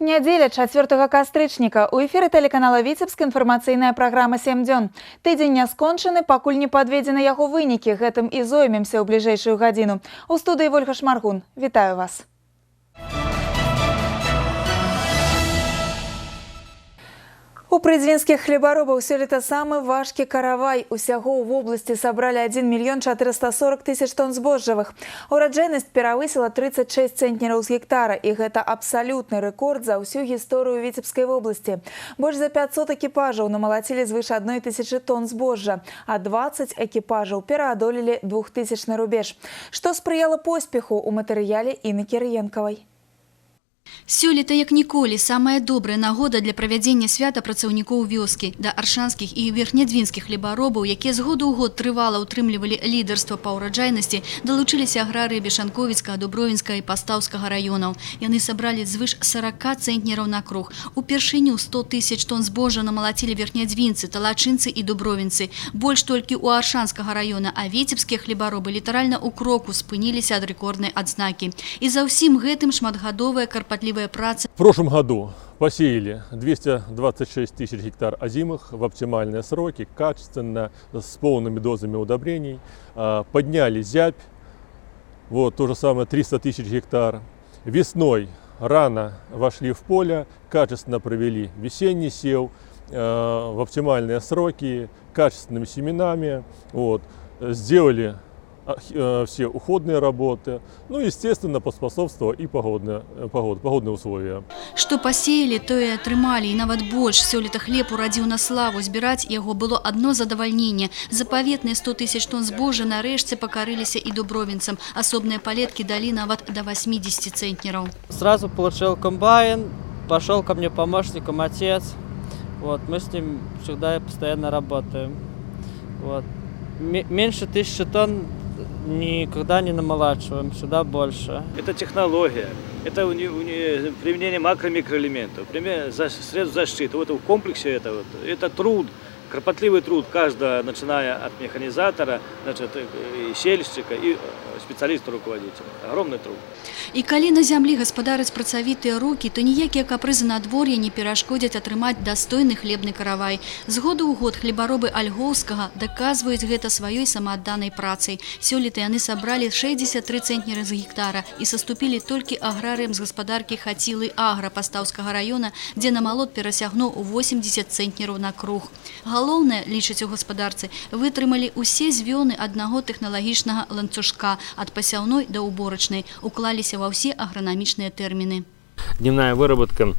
Неделя 4 кастрычніка. У эфіры тэлеканала «Віцебск» інфармацыйная праграма «7 дзён». Тыдзень не скончаны, пакуль не падведзены яго вынікі. Гэтым і зоймемся ў бліжэйшую гадзіну. У студыі Вольга Шмаргун. Вітаю вас. У прыдзенскіх хлебаробаў сёлета самы важкі каравай. Усяго ў вобласці сабралі 1 мільён 440 тысяч тонн збожжавых. Ураджайнасць перавысіла 36 цэнтнераў з гектара, і гэта абсалютны рэкорд за ўсю гісторыю Віцебскай вобласці. Больш за 500 экіпажаў намалацілі звыш 1000 тонн збожжа, а 20 экіпажаў пераадолелі 2000 рубеж. Што спрыяла поспеху у матэрыяле Інны Кірыенкавай. Сёлета, як ніколі, самая добрая нагода для правядзення свята працаўнікоў вёскі. Да аршанскіх і верхнядзвінскіх хлебаробаў, якія з году ў год трывала ўтрымлівалі лідарства па ўраджайнасці, далучыліся аграрыі Бешанковіцкага, Дубровінскага і Пастаўскага раёнаў. Яны сабралі звыш 40 цэнтнераў на круг. Упершыню 100 тысяч тонн збожжа намалацілі верхнядзвінцы, талачынцы і дубровінцы. Больш толькі ў Аршанскага раёна, а віцебскія хлебаробы літаральна ў кроку спыніліся ад рэкорднай адзнакі. І за ўсім гэтым шматгадовая карпатливая праца. В прошлом году посеяли 226 тысяч гектар озимых в оптимальные сроки, качественно, с полными дозами удобрений. Подняли зябь, вот, то же самое 300 тысяч гектар. Весной рано вошли в поле, качественно провели весенний сев в оптимальные сроки, качественными семенами. Вот, сделали все уходные работы, ну, естественно, поспособствовала и погодные условия. Што пасеялі, тое атрымалі, і нават больш. Сёлета хлеб урадзіў на славу. Збіраць яго было адно задавальненне. Запаветныя 100 тысяч тонн збожжа нарэшце пакарыліся і дубровінцам. Асобныя палеткі далі нават до 80 центнеров. Сразу получил комбайн, пошел ко мне помощником отец. Вот, мы с ним всегда и постоянно работаем. Вот. Меньше 1000 тонн никогда не намолачиваем, сюда больше. Это технология, это применение макро-микроэлементов, применение средств защиты. Вот в комплексе это труд, кропотливый труд каждого, начиная от механизатора, значит, и сельщика, и специалиста-руководителя. Огромный труд. І калі на зямлі гаспадараць працавітыя рукі, то ніякія капрызы надвор'я не перашкодзяць атрымаць дастойны хлебны каравай. З году ў год хлебаробы Альгоўскага даказваюць гэта сваёй самаадданай працай. Сёлета яны сабралі 63 цэнтнеры з гектара і саступілі толькі аграрыям з гаспадаркі Хацілы Агра Пастаўскага раёна, дзе намалот перасягнуў 80 цэнтнераў на круг. Галоўнае, лічаць у гаспадарцы, вытрымалі ўсе звёны аднаго тэхналагічнага ланцужка ад пасяўной да ўборачнай, уклаліся во все агрономичные термины. Дневная выработка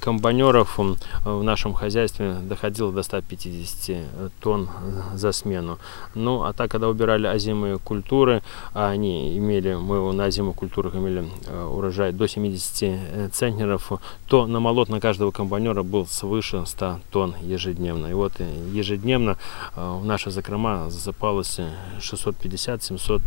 комбайнеров в нашем хозяйстве доходила до 150 тонн за смену. Ну, а так, когда убирали озимые культуры, мы на озимых культурах имели урожай до 70 центнеров, то намолот на каждого комбайнера был свыше 100 тонн ежедневно. И вот ежедневно в наши закрома засыпалось 650-700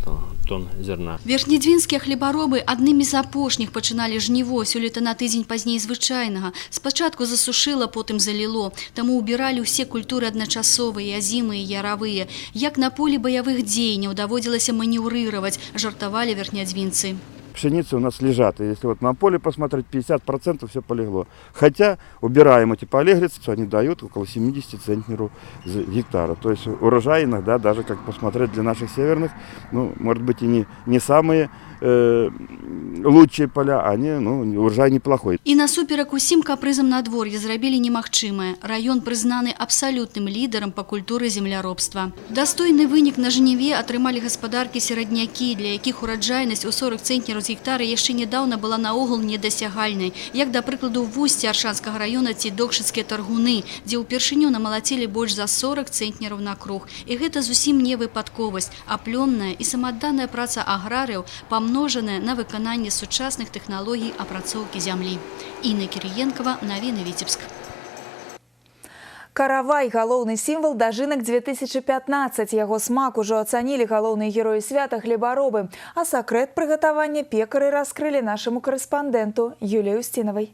тонн зерна. Верхнедзвінскія хлебаробы аднымі з апошніх пачыналі жніво. Сёлета на тыдзень пазней звычайнага. Спачатку засушыла, потым заліло. Таму убіралі ўсе культуры адначасовыя, азімыя, яравыя. Як на полі баявых дзеянняў даводзілася манеўрыраваць, жартавалі верхнядзвінцы. Пшеницы у нас лежат. И если вот на поле посмотреть, 50% все полегло. Хотя убираем эти полеглицы, они дают около 70 центнеров с гектара. То есть урожай иногда, даже как посмотреть для наших северных, ну, может быть и не самые лучшие поля, они, урожай неплохой. І насуперак усім капрызам надвор'я зрабілі немагчымае. Раён прызнаны абсалютным лідарам па культуры земляробства. Дастойны вынік на жніве атрымалі гаспадаркі сераднякі, для якіх ураджайнасць у 40 цэнтнераў з гектара яшчэ нядаўна была наогул недасягальнай. Як, да прыкладу, в Усці Аршанскага раёна ці Докшыцкія таргуны, дзе ўпершыню намалацілі больш за 40 цэнтнераў на круг. І гэта зусім не выпадковасць, а плённая і самаадданая праца аграрыяў, памножаная на выкананне сучасных тэхналогій апрацоўкі зямлі. Інна Кірыенкава, навіны Віцебск. Каравай – галоўны сімвал дажынак 2015. Яго смак ужо ацанілі галоўныя героі свята хлебаробы. А сакрэт прыгатавання пекары раскрылі нашаму корэспандэнту Юліі Устінавай.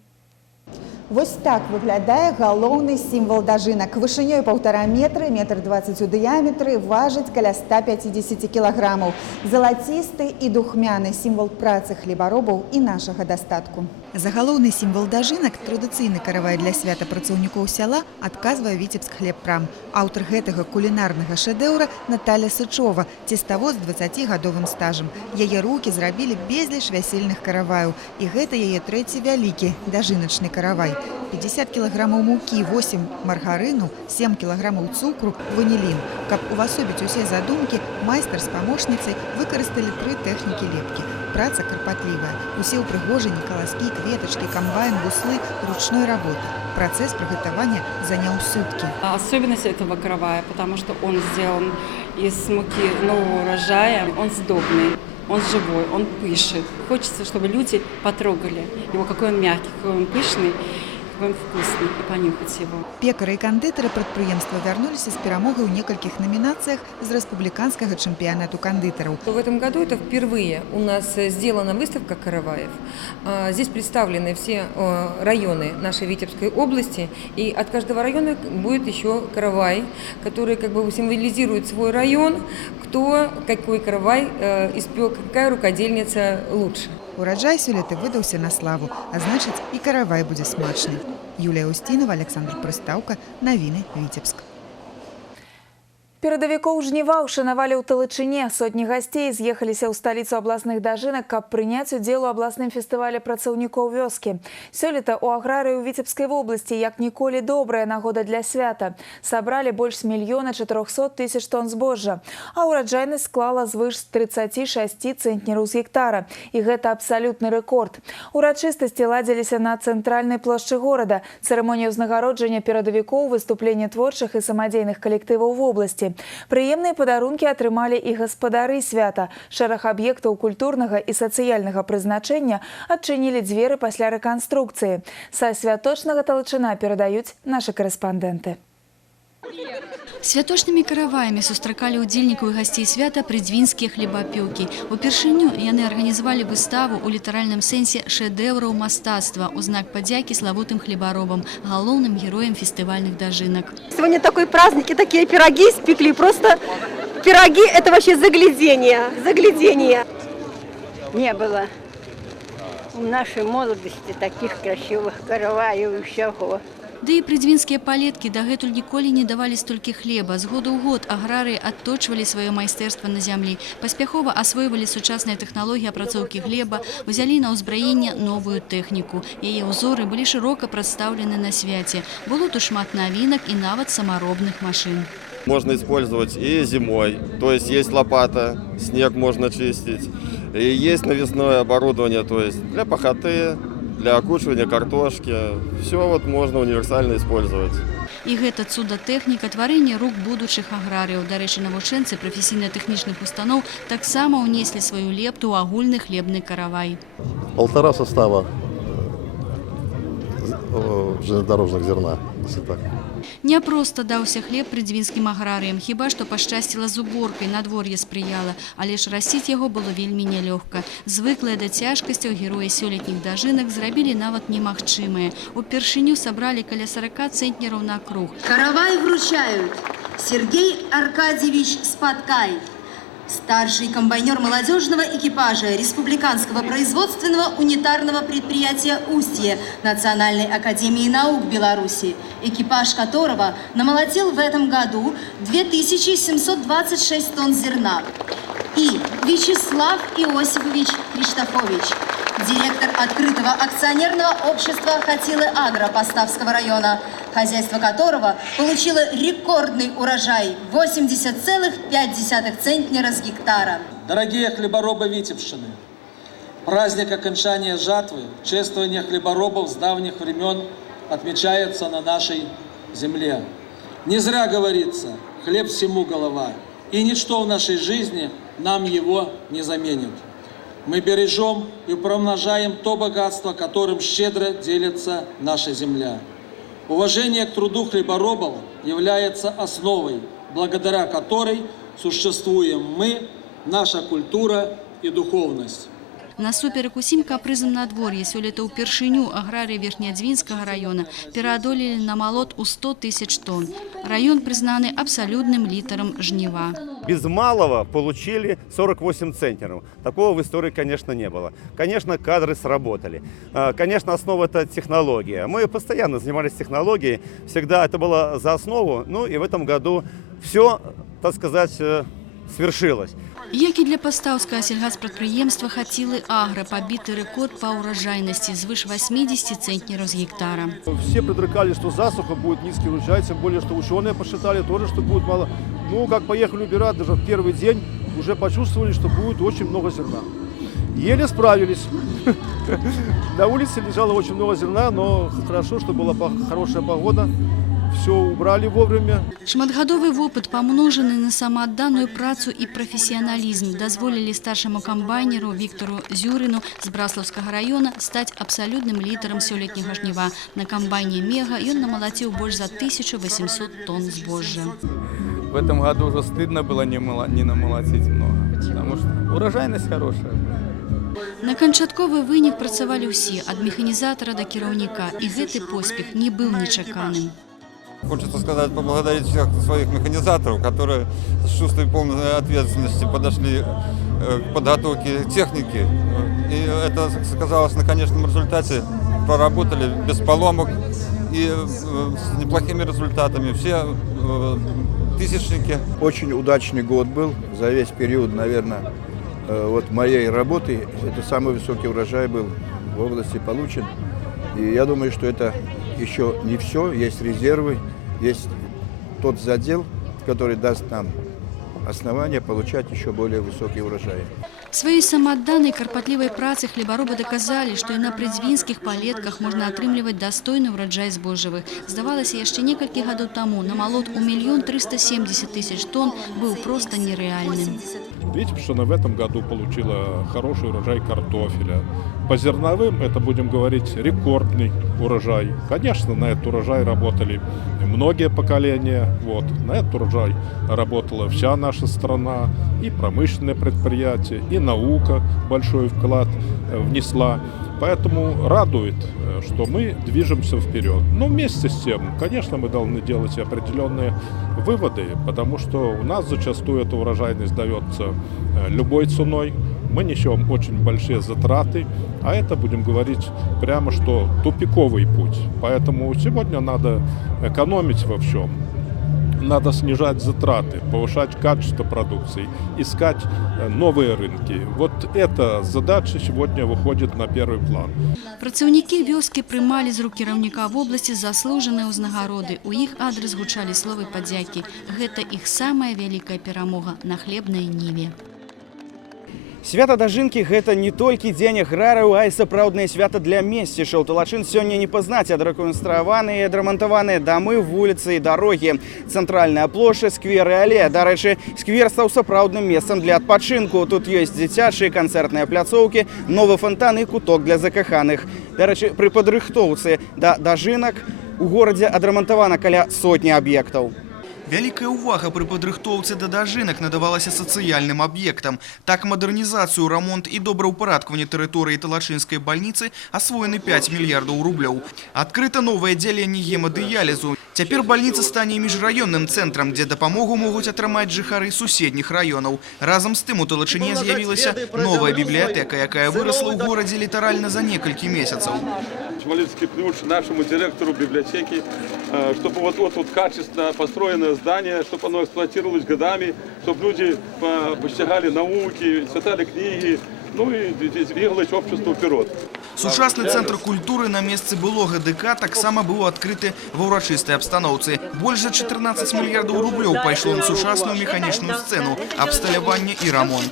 Вось так выглядае галоўны сімвал дажынак. Вышынёй 1,5 метра, 1,20 м у дыяметры, важыць каля 150 кілаграмаў. Залацісты і духмяны сімвал працы хлебаробаў і нашага дастатку. За галоўны сімвал дажынак традыцыйны каравай для свята працаўнікоў сяла адказвае Віцебск хлебпрам. Аўтар гэтага кулінарнага шэдэўра Наталя Сычова, цеставод з 20-гадовым стажам. Яе рукі зрабілі безліч вясельных караваяў. І гэта яе трэці вялікі дажыначны каравай. 50 кілаграмаў мукі, 8 маргарыну, 7 кілаграмаў цукру, ванілін. Каб увасобіць усе задумкі, майстар з памочніцай выкарысталі 3 тэхнікі лепкі. Праца карпатлівая. Усе ўпрыгожанні, каласкі, кветачкі, комбайн, буслы ручной работы. Процесс приготовления занял сутки. Особенность этого каравая, потому что он сделан из муки нового урожая, он сдобный. Он живой, он пышет. Хочется, чтобы люди потрогали его, какой он мягкий, какой он пышный, какой он вкусный, и понюхать его. Пекары и кондитеры предприемства вернулись с перемогой в нескольких номинациях из республиканского чемпионата кондитеров. В этом году это впервые у нас сделана выставка караваев. Здесь представлены все районы нашей Витебской области, и от каждого района будет еще каравай, который как бы символизирует свой район, кто какой каравай испек, какая рукодельница лучше. Урожай сёлета выдался на славу, а значит и каравай будет смачный. Юлия Устинова, Александр Прыстаўка, Навіны, Витебск. Перадавікоў жніва ўшанавалі ў Талачыне. Сотні гасцей з'ехаліся ў сталіцу абласных дажынак, каб прыняць удзел у абласным фестывале працаўнікоў вёскі. Сёлета ў аграрыі ў Віцебскай вобласці як ніколі добрая нагода для свята. Сабралі больш 1 400 000 тонн збожжа, а ўраджайнасць склала звыш 36 цэнтнераў з гектара. І гэта абсалютны рэкорд. Урачыстасці ладзіліся на цэнтральнай плошчы горада. Цырымонія ўзнагароджання перадавікоў, выступленне творчых і самадзейных калектываў вобласці. Прыемныя падарункі атрымалі і гаспадары свята. Шэраг аб'ектаў культурнага і сацыяльнага прызначэння адчынілі дзверы пасля рэканструкцыі. Са святочнага Талачына перадаюць нашы корэспандэнты. Святочнымі караваямі сустракалі удзельнікаў і гасцей свята прыдзвінскія хлебапёкі. Упершыню яны арганізавалі выставу ў літаральным сэнсе шэдэўраў мастацтва ў знак падзякі славутым хлебаробам, галоўным героям фестывальных дажынак. Сегодня такой праздник, и такие пироги испекли. Просто пироги – это вообще заглядение, заглядение. Не было в нашей молодости таких красивых караваев и всего. Да і прыдзвінскія палеткі дагэтуль ніколі не давалі столькі хлеба. З году ў год аграрыі адточвалі сваё майстэрства на зямлі, паспяхова асвойвалі сучасныя тэхналогіі апрацоўкі глеба, узялі на ўзбраенне новую тэхніку. Яе ўзоры былі шырока прадстаўлены на свяце. Было тут шмат навінак і нават самаробных машын. Можно использовать и зимой, то есть есть лопата, снег можно чистить, и есть навесное оборудование, то есть для пахоты, для окучивания картошки. Все вот можно универсально использовать. І гэта цуда-тэхніка тварэння рук будучых аграрыяў. Дарэчы, навучэнцы прафесійна-тэхнічных устаноў таксама ўнеслі сваю лепту ў агульны хлебны каравай. 1,5 состава железнодорожных зерна, если так. Няпроста даўся хлеб прыдзвінскім аграрыям, хіба што пашчасціла з уборкай, надвор'е спрыяла, але ж расціць яго было вельмі нялёгка. Звыклыя да цяжкасцяў героі сёлетніх дажынак зрабілі нават немагчымае. Упершыню сабралі каля 40 цэнтнераў на круг. Каравай вручают Сергей Аркадьевич Спаткай, старший комбайнер молодежного экипажа Республиканского производственного унитарного предприятия «Устье» Национальной академии наук Беларуси, экипаж которого намолотил в этом году 2726 тонн зерна. И Вячеслав Иосифович Криштофович, директор открытого акционерного общества «Хотилы Агро» Поставского района, хозяйство которого получило рекордный урожай – 80,5 центнера с гектара. Дорогие хлеборобы Витебщины, праздник окончания жатвы, чествование хлеборобов с давних времен отмечается на нашей земле. Не зря говорится «хлеб всему голова», и ничто в нашей жизни нам его не заменит. Мы бережем и промножаем то богатство, которым щедро делится наша земля. Уважение к труду хлеборобов является основой, благодаря которой существуем мы, наша культура и духовность. Насуперак усім капрызам надвор'я сёлета ўпершыню аграрыі Верхнядзвінскага района пераадолелі намалот у 100 тысяч тонн. Район признаны абсолютным лидером жнива. Без малого получили 48 центнеров. Такого в истории, конечно, не было. Конечно, кадры сработали. Конечно, основа – это технология. Мы постоянно занимались технологией, всегда это было за основу. Ну и в этом году все, так сказать, свершилось. Як і для пастаўскага сельгаспрадпрыемства «Хацілы Агра» пабіты рэкорд па ўражайнасці звыш 80 центнеров с гектара. Все предрекали, что засуха будет низкий урожай, тем более, что ученые посчитали тоже, что будет мало. Ну, как поехали убирать, даже в первый день уже почувствовали, что будет очень много зерна. Еле справились. На улице лежало очень много зерна, но хорошо, что была хорошая погода. Все убрали вовремя. Шматгадовый вопыт, помноженный на самоотданную працу и профессионализм, дозволили старшему комбайнеру Виктору Зюрину с Браславского района стать абсолютным лидером сёлетнего жнива. На комбайне «Мега» он намолотил больше за 1800 тонн збожжа. В этом году уже стыдно было не намолотить много, потому что урожайность хорошая. На канчатковы вынік працавалі ўсе, ад механізатара до кіраўніка, і гэты поспех не был нечаканым. Хочется сказать, поблагодарить всех своих механизаторов, которые с чувством полной ответственности подошли к подготовке техники. И это сказалось на конечном результате. Проработали без поломок и с неплохими результатами. Все тысячники. Очень удачный год был за весь период, наверное, вот моей работы. Это самый высокий урожай был в области получен. И я думаю, что это еще не все, есть резервы, есть тот задел, который даст нам основания получать еще более высокие урожаи. Своей самоотданной карпатливой працы хлебаробы доказали, что и на придзвінских палетках можно отрымливать достойный урожай збожжавых. Сдавалось, еще несколько годов тому намолот у 1 370 000 тонн был просто нереальным. Витебщина в этом году получила хороший урожай картофеля. По зерновым это, будем говорить, рекордный урожай. Конечно, на этот урожай работали многие поколения. Вот. На этот урожай работала вся наша страна, и промышленные предприятия, и наука большой вклад внесла. Поэтому радует, что мы движемся вперед. Но вместе с тем, конечно, мы должны делать определенные выводы, потому что у нас зачастую эта урожайность дается любой ценой. Мы несем очень большие затраты, а это, будем говорить прямо, что тупиковый путь. Поэтому сегодня надо экономить во всем. Надо снижать затраты, повышать качество продукции, искать новые рынки. Вот эта задача сегодня выходит на первый план. Працаўнікі вёскі прымалі з рук кіраўніка вобласці заслужаныя ўзнагароды. У іх адрес гучалі словы падзякі. Гэта іх самая вялікая перамога на хлебнай ніве. Свята дажынкі – гэта не толькі дзень аграраў, а і сапраўднае свята для месцішаў. Талачын сёння не пазнаць адрэканструяваныя і адрамантаваныя дамы, вуліцы і дарогі. Цэнтральная плошча, сквер і алея. Дарэчы, сквер стаў сапраўдным месцам для адпачынку. Тут ёсць дзіцячыя канцэртныя пляцоўкі, новы фонтан і куток для закаханых. Дарэчы, пры падрыхтоўцы да дажынак у горадзе адрамантавана каля сотні аб'ектаў. Вялікая ўвага пры падрыхтоўцы да дажынак надавалася сацыяльным аб'ектам. Так, мадэрнізацыю, рамонт і добраўпарадкаванне тэрыторыі Талачынскай бальніцы асвоены 5 мільярдаў рублёў. Адкрыта новае аддзяленне гемадыялізу. Цяпер бальніца стане міжраённым цэнтрам, дзе дапамогу могуць атрымаць жыхары суседніх раёнаў. Разам з тым у Талачыне з'явілася новая бібліятэка, якая вырасла ў горадзе літаральна за некалькі месяцаў. Смоленский ключ нашему директору библиотеки, чтобы вот качественно построенное здание, чтобы оно эксплуатировалось годами, чтобы люди постигали науки, читали книги, ну и двигалось общество вперед. Сучасны цэнтр культуры на месцы былога ДК таксама быў адкрыты ва ўрачыстай абстаноўцы. Больш за 14 мільярдаў рублёў пайшло на сучасную механічную сцэну, абсталяванне і рамонт.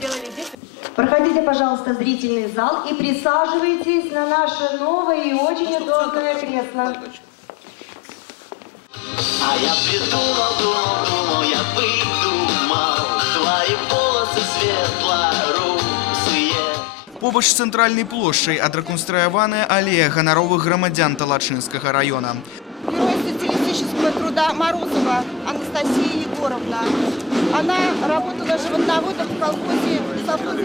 Проходите, пожалуйста, в зрительный зал и присаживайтесь на наше новое и очень удобное кресло. А я придумал, я выдумал, твои волосы светло-русые. Побач з цэнтральнай плошчай адрэканструяваная алея ганаровых грамадзян Талачынскага района. Герой физического труда Морозова Анастасия Егоровна. Она работала животноводом в колхозе «Совхоз».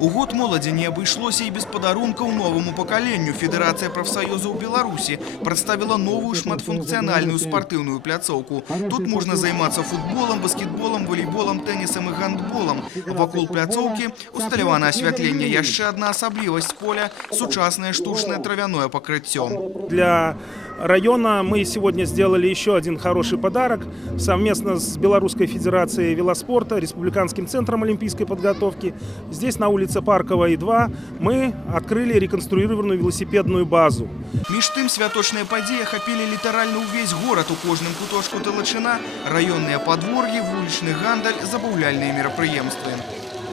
У год моладзі не абышлося і без падарункаў новаму пакаленню. Федэрацыя прафсаюзаў Беларусі прадставіла новую шматфункцыянальную спартыўную пляцоўку. Тут можна займацца футболам, баскетболам, волейболам, тэнісам і гандболам. Вакол пляцоўкі усталявана асвятленне. Яшчэ адна асаблівасць поля – сучаснае штучнае травяное пакрыццё. Для района мы сегодня сделали еще один хороший подарок. Совместно с Белорусской Федерацией велоспорта, Республиканским центром олимпийской подготовки. Здесь на улице Парковой 2 мы открыли реконструированную велосипедную базу. Між тым, святочныя падзеі ахапілі літаральна ўвесь горад. У кожным куточку Талачына районныя падвор'і, вулічны гандаль, забаўляльныя мерапрыемствы.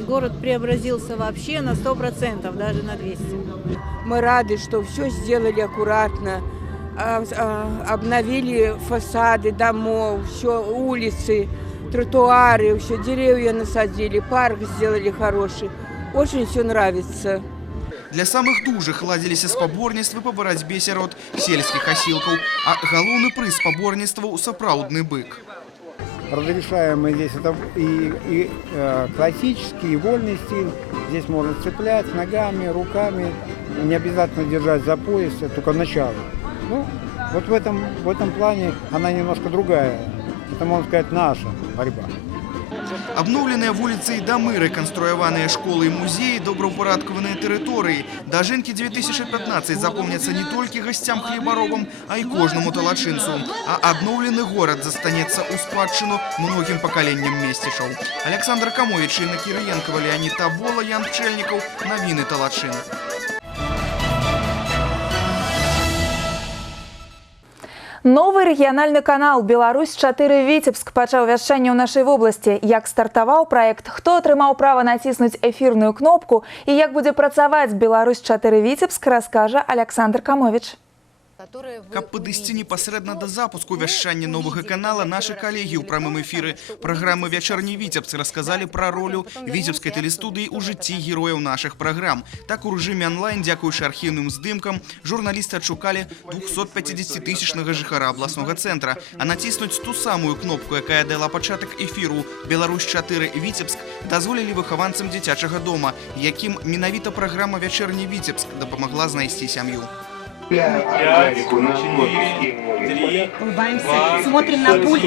Город преобразился вообще на 100%, даже на 200%. Мы рады, что все сделали аккуратно, обновили фасады домов, все улицы, тротуары, все деревья насадили, парк сделали хороший. Очень все нравится. Для самых дужых ладзіліся спаборніцтвы па барацьбе сярод сельскіх асілкаў, а галоўны прыз спаборніцтваў сапраўдны бык. Разрешаем мы здесь это и классический, и вольный стиль. Здесь можно цеплять ногами, руками, не обязательно держать за пояс, только начало. Ну, вот в этом плане она немножко другая. Это, можно сказать, наша борьба. Абноўленыя вуліцы і дамы, рэканструяваныя школы і музеі, добраўпарадкаваныя тэрыторыі. Дажынкі 2015 запомняцца не толькі гасцям хлебаробам, а і кожнаму талачынцу. А абноўлены горад застанецца ў спадчыну многім пакаленням месцішаў. Александр Камович, Інна Кірыенкова, Леонид Табола, Ян Пчэльнікаў. Навіны Талачын. Новый рэгіянальны канал «Беларусь-4 Віцебск» пачаў вяшчанне ў нашай вобласці. Як стартаваў праект, хто атрымаў права націснуць эфірную кнопку і як будзе працаваць «Беларусь-4 Віцебск», раскажа Александр Камович. Каб падысці непасрэдна да запуску вяшчання новага канала, нашы калегі ў прамым эфіры праграмы «Вячэрні Віцебск» расказалі пра ролю віцебскай тэлестудыі ў жыцці герояў нашых праграм. Так, у рэжыме онлайн, дзякуючы архіўным здымкам, журналісты адшукалі 250-тысячнага жыхара абласнога цэнтра. А націснуць ту самую кнопку, якая дала пачатак эфіру «Беларусь-4 Віцебск», дазволілі выхаванцам дзіцячага дома, якім менавіта праграма «Вячэрні Віцебск» дапамагла знайсці сям'ю. 5, 4, 3, смотрим на пульт.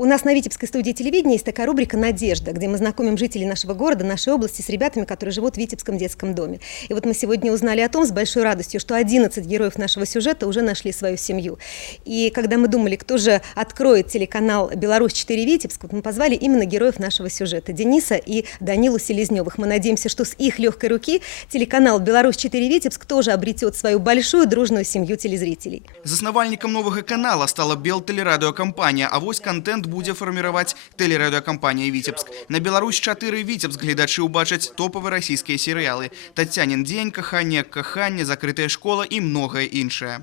У нас на Витебской студии телевидения есть такая рубрика «Надежда», где мы знакомим жителей нашего города, нашей области с ребятами, которые живут в Витебском детском доме. И вот мы сегодня узнали о том с большой радостью, что 11 героев нашего сюжета уже нашли свою семью. И когда мы думали, кто же откроет телеканал «Беларусь-4 Витебск», мы позвали именно героев нашего сюжета – Дениса и Данилу Селезневых. Мы надеемся, что с их легкой руки телеканал «Беларусь-4 Витебск» тоже обретет свою большую дружную семью телезрителей. Заснавальником нового канала стала Белтэлерадыёкампанія, а вось контент будзе фарміраваць тэлерадыёкампанія «Віцебск». На «Беларусь-4 Віцебск» гледачы ўбачаць топавыя расійскія серыялы «Татьянин день», «Каханне, «Закрытая школа» и многое іншае.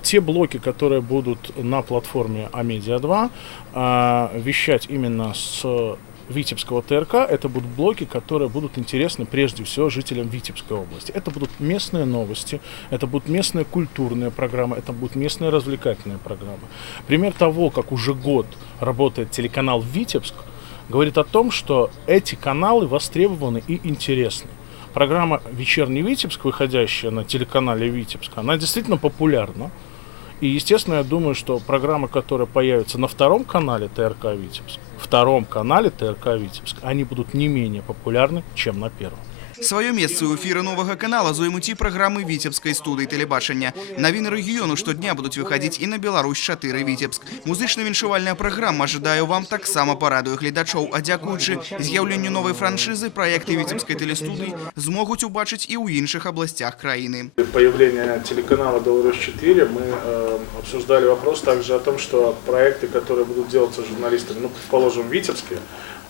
Те блоки, которые будут на платформе Амедиа-2 вещать именно с Витебского ТРК, это будут блоки, которые будут интересны прежде всего жителям Витебской области. Это будут местные новости, это будут местные культурные программы, это будут местные развлекательные программы. Пример того, как уже год работает телеканал «Витебск», говорит о том, что эти каналы востребованы и интересны. Программа «Вечерний Витебск», выходящая на телеканале «Витебск», она действительно популярна. И, естественно, я думаю, что программы, которые появятся на втором канале ТРК «Витебск», они будут не менее популярны, чем на первом. Свое месца ў эфіры новага канала зоймуць і праграмы віцебскай студыі тэлебачання. Навіны рэгіёну штодня будуць выхадзіць і на «Беларусь-4 Віцебск». Музычна-віншавальная праграма, жадаю вам, таксама парадуе гледачоў. А дзякуючы з'яўленню новай франшызы, праекты віцебскай тэлестудыі змогуць убачыць і ў іншых абласцях краіны. Появление телеканала «Беларусь-4» мы обсуждали вопрос также о том, что проекты, которые будут делаться журналистами, ну, предположим, витебские,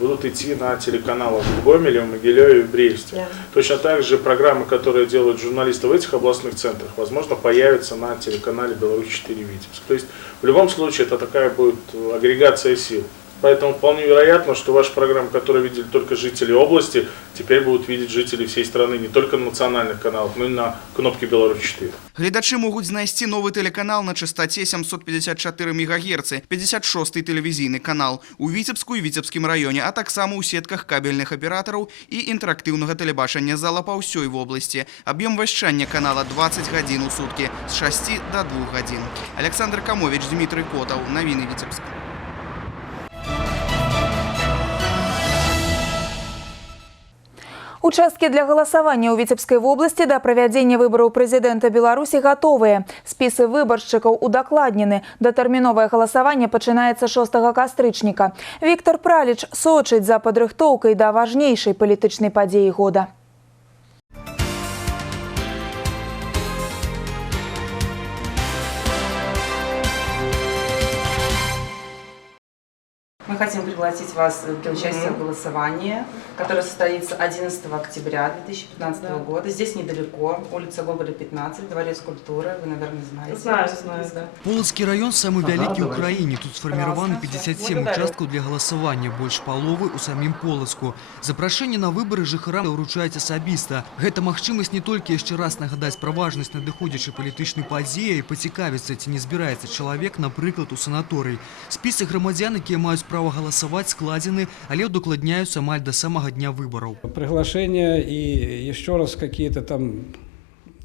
будут идти на телеканалах в Гомеле, в Могилеве и в Бресте. Да. Точно так же программы, которые делают журналисты в этих областных центрах, возможно, появятся на телеканале «Беларусь-4 Витебск». То есть в любом случае это такая будет агрегация сил. Поэтому вполне вероятно, что ваша программа, которую видели только жители области, теперь будут видеть жители всей страны, не только на национальных каналах, но и на кнопке «Беларусь-4». Гледачы могуць знайсці новы тэлеканал на частоце 754 МГц, 56-й тэлевізійны канал у Віцебску і Віцебскім раёне, а таксама ў сетках кабельных аператараў і інтэрактыўнага тэлебачання зала па ўсёй вобласці. Аб'ём вяшчання канала 20 гадзін у суткі з 6 до 2 гадзін. Александр Камович, Дмитрий Котов. Навіны Віцебск. Участкі для галасавання ў Віцебскай вобласці да правядзення выбараў прэзідэнта Беларусі гатовыя. Спісы выбаршчыкаў удакладнены. Датэрміновае галасаванне пачынаецца 6 кастрычніка. Віктор Праліч сочыць за падрыхтоўкай да важнейшай палітычнай падзеі года. Мы хотим пригласить вас для участия в голосовании, которое состоится 11 октября 2015 года. Здесь недалеко, улица Гоголя, 15, Дворец культуры, вы, наверное, знаете. Знаю, да. Полоцкий район самый вялікі ў краіне. Тут сфарміраваны 57 участкаў для галасавання, больш паловы ў самім Полацку. Запрашэнне на выбары жыхарам ўручаюць асабіста. Гэта магчымасць не толькі яшчэ раз нагадаць пра важнасць надыходзячай палітычнай падзеі і пацікавіцца, ці не збіраецца чалавек, напрыклад, у санаторый. Спісы грамадзян, якія маюць право голосовать, складены, але удокладняются амаль до самого дня выборов. Приглашения и еще раз какие-то там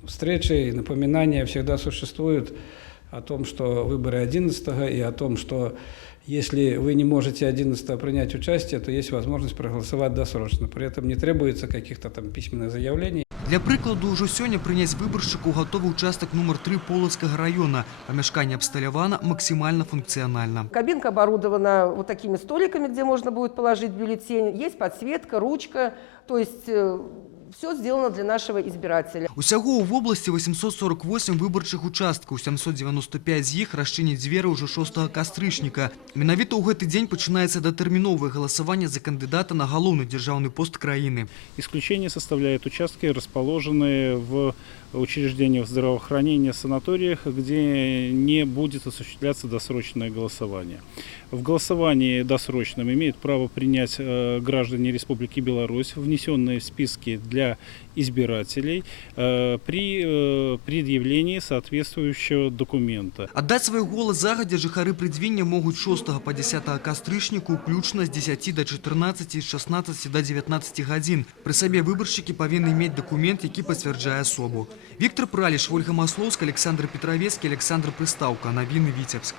встречи, напоминания всегда существуют о том, что выборы 11-го, и о том, что если вы не можете 11-го принять участие, то есть возможность проголосовать досрочно. При этом не требуется каких-то там письменных заявлений. Для прыкладу, ўжо сёння прыняць выбаршчыку гатовы участак номер 3 Полацкага района. Памяшканне абсталявана максимально функционально. Кабинка оборудована вот такими столиками, где можно будет положить бюллетень. Есть подсветка, ручка, то есть все сделано для нашего избирателя. Усяго в области 848 выборчых участкаў, 795 з іх расчыняць дзверы ўжо 6 кастрычніка. Менавіта ў гэты дзень пачынаецца датэрміновае галасаванне за кандидата на галоўны дзяржаўны пост краіны. Исключение составляют участки, расположенные в учреждениях здравоохранения, санаториях, где не будет осуществляться досрочное голосование. В голосовании досрочном имеют право принять граждане Республики Беларусь, внесенные в списки для избирателей, при предъявлении соответствующего документа. Отдать свой голос загадзя жыхары Прыдзвіння могут 6 по 10 кастрычніку, включно с 10 до 14, с 16 до 19 гадзін. При сабе выборщики павінны иметь документ, які пацвярджае асобу. Віктор Праліш, Ольга Маслоўска, Александр Петровецкі, Александр Прыстаўка. Навіны Віцебск.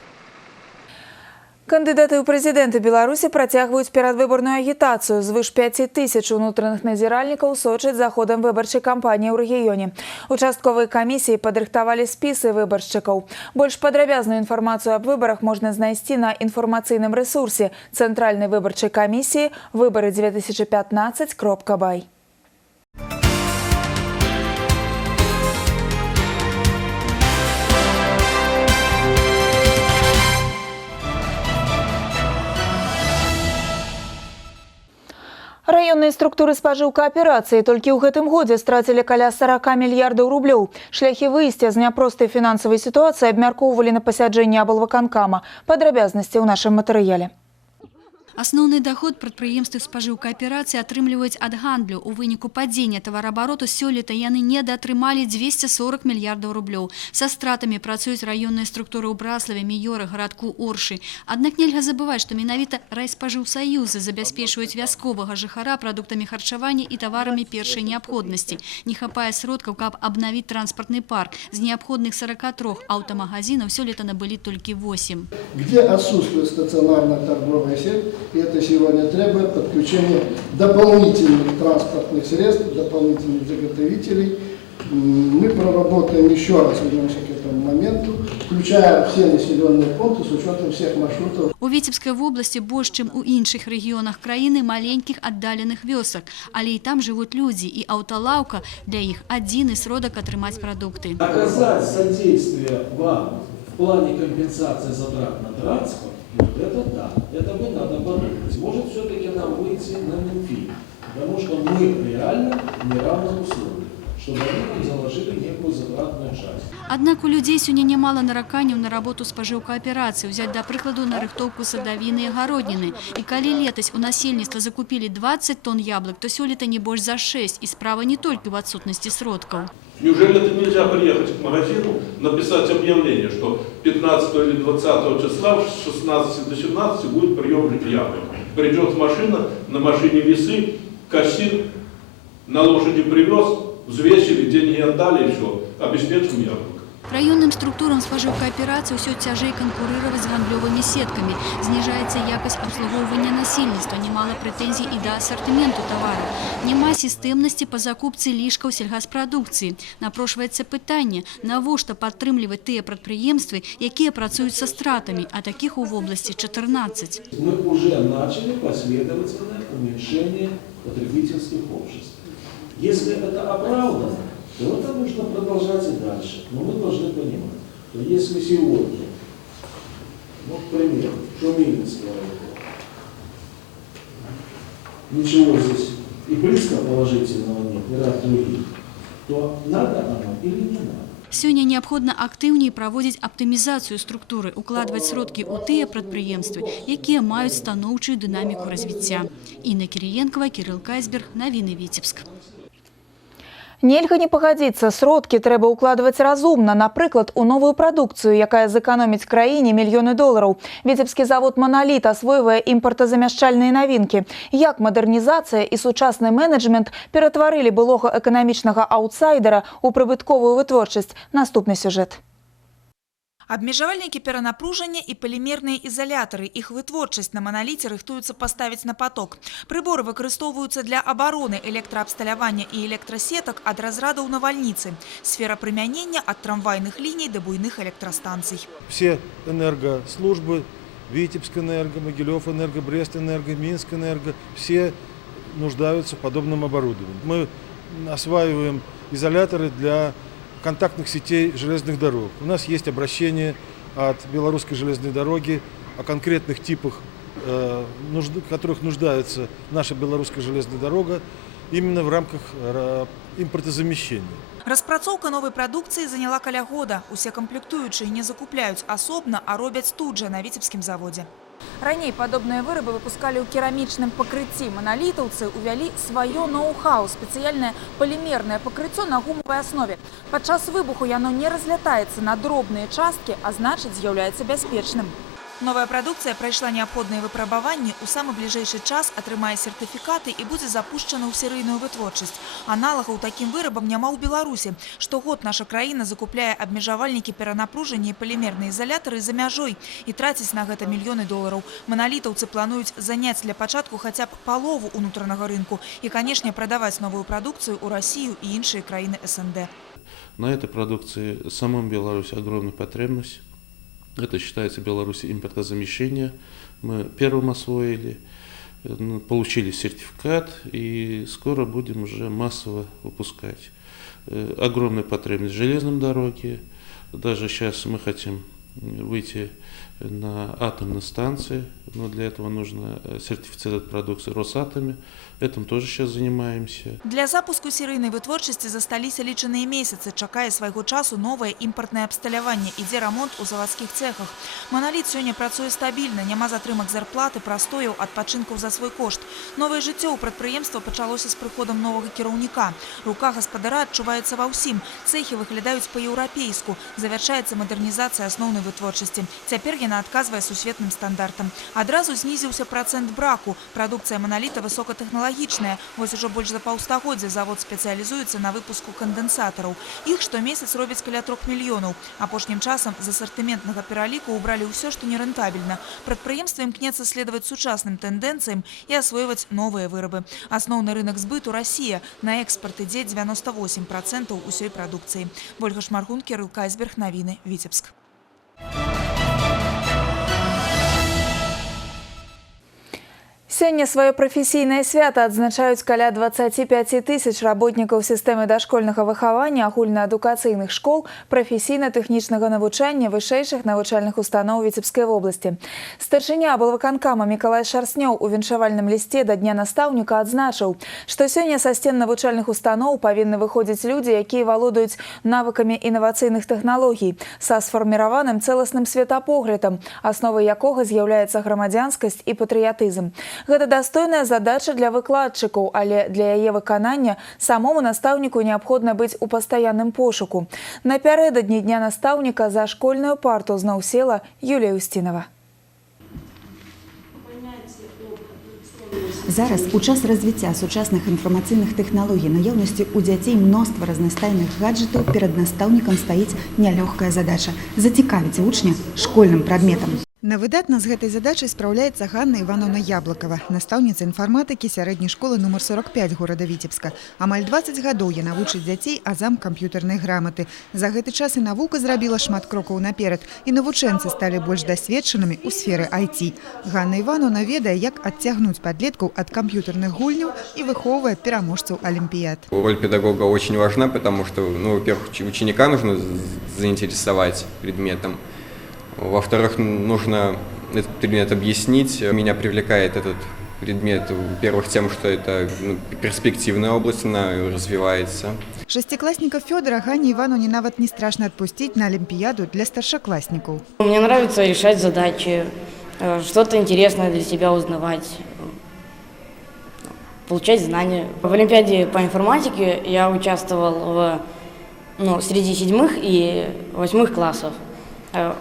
Кандидаты ў прэзідэнты Беларусі працягваюць перадвыбарную агітацыю. Звыш 5000 унутраных назіральнікаў сочаць за ходам выбарчай кампаніі ў рэгіёне. Участковыя камісіі падрыхтавалі спісы выбаршчыкаў. Больш падрабязную інфармацыю аб выбарах можна знайсці на інфармацыйным рэсурсе Цэнтральнай выбарчай камісіі выбары2015.бай. Раённыя структуры спажыўкааперацыі толькі ў гэтым годзе страцілі каля 40 мільярдаў рублёў. Шляхі выйсця з няпростай фінансавай сітуацыі абмяркоўвалі на пасяджэнні аблвыканкама. Падрабязнасці ў нашым матэрыяле. Асноўны доход прадпрыемствы спажыўкааперацыі атрымліваюць ад гандлю. У выніку падзення тавараабароту сёлета яны недаатрымалі 240 мільярдаў рублёў. Са стратамі працуюць раённыя структуры ў Браславе, Міёры, гарадку Оршы. Аднак нельга забываць, што менавіта райспажыўсаюзы забяспечваюць вясковага жыхара прадуктамі харчавання і таварамі першай неабходнасці. Не хапае сродкаў, каб абнавіць транспартны парк. З неабходных 43 аўтамагазінаў сёлета набылі толькі 8. Где отсутствует стационарная торговая сеть, и это сегодня требует подключения дополнительных транспортных средств, дополнительных заготовителей. Мы проработаем еще раз, вернемся к этому моменту, включая все населенные пункты с учетом всех маршрутов. У Віцебскай вобласці больш, чым у іншых рэгіёнах краіны маленькіх аддаленых вёсак, але і там жывуць людзі, і аўталаўка для іх адзіны сродак атрымаць прадукты. Оказать содействие вам в плане компенсации затрат на транспорт, вот это да, это бы надо подумать. Может все-таки нам выйти на Минфин, потому что мы реально в неравных условиях. чтобы они заложили некую затратную часть. Аднак у людзей сёння нямала нараканняў на работу спажыўкааперацыі. Узяць да прыкладу нарыхтоўку садавіны і гародніны. І калі летась у насельніцтва закупілі 20 тонн яблык, то сёлета не больш за 6. І справа не толькі в отсутности сродкаў. Неужели это нельзя приехать к магазину, написать объявление, что 15 или 20 числа с 16 до 17 будет прием яблок. Придет машина, на машине весы, кассир на лошади привез, взвесили, деньги отдали и все, обеспечим яблок. Раённым структурам спажыўкааперацыі ўсё цяжэй канкурыраваць з гандлёвымі сеткамі. Зніжаецца якасць абслугоўвання насельніцтва, немало прэтэнзій і да асартыменту тавару. Няма сістэмнасці па закупцы лішкаў сельгаспрадукцыі. Напрошваецца пытанне, навошта падтрымліваць тыя прадпрыемствы, якія працуюць са стратамі, а такіх у вобласці 14. Мы уже начали последовательное уменьшение потребительских обществ. Если это оправдано, то это нужно продолжать и дальше. Но мы должны понимать, что если сегодня, к примеру, Шумилинского района, ничего здесь и близко положительного нет, и ряд других, то надо оно или не надо. Сёння неабходна актыўней праводзіць аптымізацыю структуры, укладваць сродкі ў тыя прадпрыемствы, якія маюць станоўчую дынаміку развіцця. Інна Кіріенкова, Кірыл Кайзберг, навіны Віцебск. Нельга не пагадзіцца, сродкі трэба ўкладваць разумна, напрыклад, у новую прадукцыю, якая зэканоміць краіне мільёны долараў. Віцебскі завод «Монолит» асвойвае імпартазамяшчальныя навінкі. Як мадэрнізацыя і сучасны менеджмент ператварылі былога эканамічнага аўтсайдера ў прыбытковую вытворчасць? Наступны сюжэт. Абмежавальнікі перанапружання і палімерныя ізалятары. Іх вытворчасць на «Моноліце» рыхтуюцца паставіць на поток. Прыборы выкарыстоўваюцца для абароны, электраабсталявання і электрасетак ад разрадаў навальніцы. Сфера прымянення ад трамвайных ліній да буйных электрастанцый. Все энергослужбы, Витебскэнерго, Могилёвэнерго, Брестэнерго, Минскэнерго, все нуждаются в подобном оборудовании. Мы осваиваем изоляторы для контактных сетей железных дорог. У нас есть обращение от Белорусской железной дороги о конкретных типах, которых нуждается наша белорусская железная дорога, именно в рамках импортозамещения. Распрацоўка новай прадукцыі заняла каля года. Усе камплектуючыя не закупляюць асобна, а робяць тут жа на Віцебскім заводзе. Раней падобныя вырабы выпускалі ў керамічным пакрыцці. Монолітаўцы увялі сваё ноу-хау, спецыяльнае палімернае пакрыццё на гумавай аснове. Падчас выбуху яно не разлятаецца на дробныя часткі, а значыць з'яўляецца бяспечным. Новая прадукцыя прайшла неабходныя выпрабаванні, у самы бліжэйшы час атрымае сертыфікаты і будзе запушчана ў серыйную вытворчасць. Аналагаў такім вырабам няма ў Беларусі. Штогод наша краіна закупляе абмежавальнікі перанапружання і палімерныя ізалятары за мяжой і траціць на гэта мільёны долараў. Монолітаўцы плануюць заняць для пачатку хаця б палову ўнутранага рынку і, канешне, прадаваць новую прадукцыю ў Расію і іншыя краіны СНД. На этой продукции самом Беларуси огромная потребность. Это считается в Беларуси импортозамещение. Мы первым освоили, получили сертификат и скоро будем уже массово выпускать. Огромная потребность в железном дороге. Даже сейчас мы хотим выйти на атомные станции, но для этого нужно сертифицировать продукцию Росатоме. Этим тоже сейчас занимаемся. Для запуску серыйнай вытворчасці засталіся лічаныя месяцы. Чакае свайго часу новае імпартнае абсталяванне. Ідзе рамонт у заводскіх цехах. «Монолит» сёння працуе стабільна, няма затрымак зарплаты, прастояў, адпачынкаў за свой кошт. Новае жыццё ў прадпрыемства пачалося з прыходам новага кіраўніка. Рука гаспадара адчуваецца ва ўсім. Цэхі выглядаюць па-еўрапейску. Завяршаецца мадэрнізацыя асноўнай вытворчасці. Цяпер яна адказвае сусветным стандартам. Адразу знізіўся працэнт браку. Прадукцыя «Монолита» высокатэхналагічная. Вось ужо больш за паўстагоддзя завод спецыялізуецца на выпуску кандэнсатараў. Іх штомесяц робяць каля 3 мільёнаў. Апошнім часам з асартыментнага пераліку ўбралі ўсё, што нерэнтабельна. Прадпрыемства імкнецца следаваць сучасным тэндэнцыям і асвойваць новыя вырабы. Асноўны рынак збыту Расія. На экспарт ідзе 98% усёй прадукцыі. Вольга Шмаргун, Кірыл Кайзберг, навіны, Віцебск. Сёння сваё прафесійнае свята адзначаюць каля 25 тысяч работнікаў сістэмы дашкольнага выхавання, агульнаадукацыйных школ, прафесійна-тэхнічнага навучання, вышэйшых навучальных устаноў Віцебскай вобласці. Старшыня аблвыканкама Мікалай Шарснёў у віншавальным лісце да Дня настаўніка адзначыў, што сёння са сцен навучальных устаноў павінны выходзіць людзі, якія валодаюць навыкамі інавацыйных тэхналогій, са сфарміраваным цэласным светапоглядам, асновай якога з'яўляецца грамадзянскасць і патрыятызм. Гэта дастойная задача для выкладчыкаў, але для яе выканання самому настаўніку неабходна быць у пастаянным пошуку. Напярэдадні Дня настаўніка за школьную парту зноў села Юлія Устінова. Зараз, у час развіцця сучасных інфармацыйных тэхналогій, наяўнасці ў дзяцей мноства разнастайных гаджетаў, перад настаўнікам стаіць нялёгкая задача – зацікавіць вучня школьным прадметам. На выдатна з гэтай задачай спраўляецца Ганна Івановна Яблакова, настаўніца інфарматыкі сярэдняй школы нумар 45 горада Віцебска. Амаль 20 гадоў яна вучыць дзяцей азам камп'ютарнай граматы. За гэты час і навука зрабіла шмат крокаў наперад, і навучэнцы сталі больш дасведчанымі ў сферы IT. Ганна Івановна ведае, як адцягнуць падлеткаў ад камп'ютарных гульняў і выхоўвае пераможцаў олимпиад. Роль педагога очень важна, потому что, во-первых, ученика нужно заинтересовать предметом. Во-вторых, нужно этот предмет объяснить. Меня привлекает этот предмет, во-первых, тем, что это перспективная область, она развивается. Шестиклассника Федора Ганне Ивановне нават не страшно отпустить на олимпиаду для старшеклассников. Мне нравится решать задачи, что-то интересное для себя узнавать, получать знания. В олимпиаде по информатике я участвовал среди 7 и 8 классов.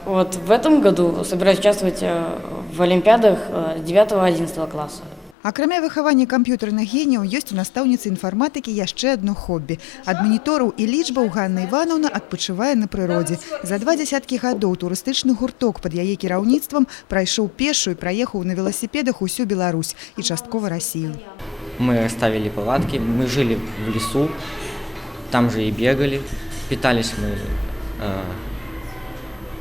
Вот в этом году собираюсь участвовать в олимпиадах 9-11 класса. Акрамя выхавання камп'ютарных геніяў, ёсць у настаўніцы інфарматыкі яшчэ адно хобі. Ад манітораў і лічбаў Ганна Івановна адпачывае на прыродзе. За 20 гадоў турыстычны гурток пад яе кіраўніцтвам прайшоў пешшу і праехаў на велосипедах усю Беларусь і часткова Россию. Мы расставили палатки, мы жили в лесу, там же и бегали, питались мы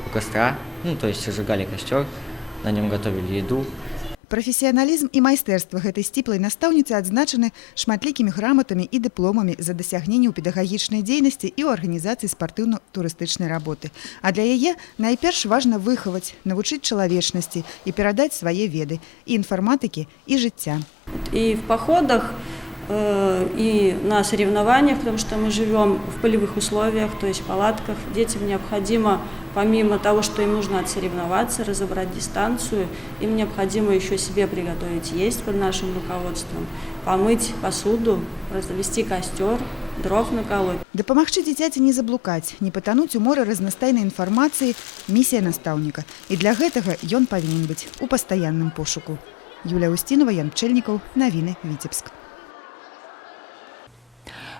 у костра, то есть зажигали костер, на нем готовили еду. Прафесіяналізм і майстэрства гэтай сціплай настаўніцы адзначаны шматлікімі граматамі і дыпломамі за дасягненне ў педагагічнай дзейнасці і ў арганізацыі спартыўна-турыстычнай работы. А для яе найперш важна выхаваць, навучыць чалавечнасці і перадаць свае веды і інфарматыкі, і жыцця. И в походах, и на соревнованиях, потому что мы живем в полевых условиях, то есть в палатках. Детям необходимо, помимо того, что им нужно отсоревноваться, разобрать дистанцию, им необходимо еще себе приготовить есть под нашим руководством, помыть посуду, развести костер, дров наколоть. Дапамагчы дзіцяці не заблукаць, не патануць у моры разнастайнай інфармацыі – місія настаўніка. І для гэтага ён павінен быць у пастаянным пошуку. Юлія Устінова, Ян Пчэльнікаў, навіны Віцебск.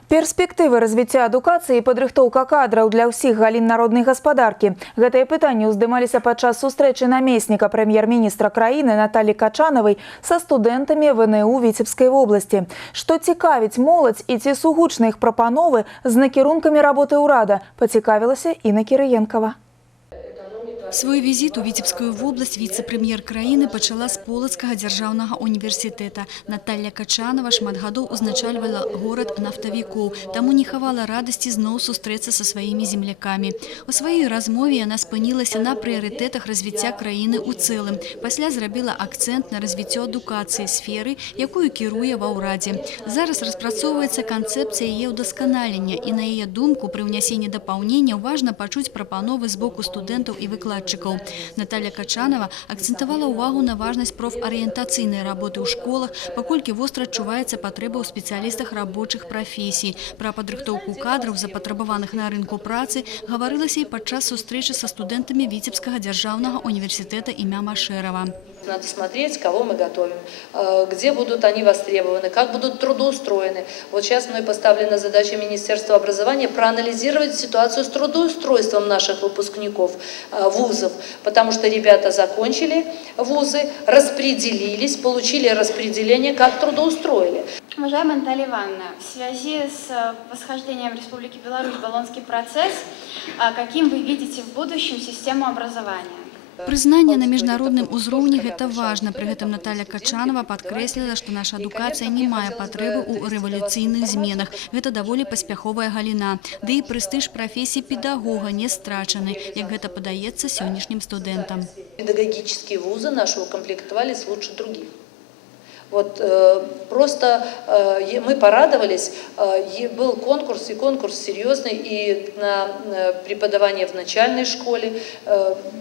Перспектывы развіцця адукацыі і падрыхтоўка кадраў для ўсіх галін народнай гаспадаркі. Гэтыя пытанні ўздымаліся падчас сустрэчы намесніка прэм'ер-міністра краіны Наталі Качанавай са студэнтамі ВНУ Віцебскай вобласці. Што цікавіць моладзь і ці сугучны іх прапановы з накірункамі работы ўрада, пацікавілася Інна Кірыенкава. Свой візіт у Віцебскую вобласць віцэ-прэм'ер краіны пачала з Полацкага дзяржаўнага універсітэта. Наталья Качанова шмат гадоў узначальвала горад нафтавікоў, таму не хавала радасці зноў сустрэцца са сваімі землякамі. У сваёй размове яна спынілася на прыярытэтах развіцця краіны ў цэлым. Пасля зрабіла акцэнт на развіццё адукацыі сферы, якую кіруе ва ўрадзе. Зараз распрацоўваецца канцэпцыя яе ўдасканалення, і на яе думку, пры ўнясенні дапаўнення важна пачуць прапановы з боку студэнтаў і выкладчыкаў. Наталья Качанова акцентавала ўвагу на важнасць профарыентацыйнай работы ў школах, паколькі востра адчуваецца патрэба ў спецыялістах рабочых прафесій. Пра падрыхтоўку кадраў, запатрабаваных на рынку працы, гаварылася і падчас сустрэчы са студэнтамі Віцебскага дзяржаўнага універсітэта імя Машэрава. Надо смотреть, кого мы готовим, где будут они востребованы, как будут трудоустроены. Вот сейчас мной поставлена задача Министерства образования проанализировать ситуацию с трудоустройством наших выпускников вузов, потому что ребята закончили вузы, распределились, получили распределение, как трудоустроили. Уважаемая Наталья Ивановна, в связи с восхождением Республики Беларусь в Болонский процесс, каким вы видите в будущем систему образования? Прызнанне на міжнародным узроўні – гэта важна. Пры гэтым Наталья Качанова падкрэсліла, што наша адукацыя не мае патрэбы ў рэвалюцыйных зменах. Гэта даволі паспяховая галіна. Ды і прэстыж прафесіі педагога не страчаны, як гэта падаецца сённяшнім студэнтам. Педагогические вузы наши укомплектовались лучше других. Вот просто мы порадовались, был конкурс, и конкурс серьезный, и на преподавание в начальной школе,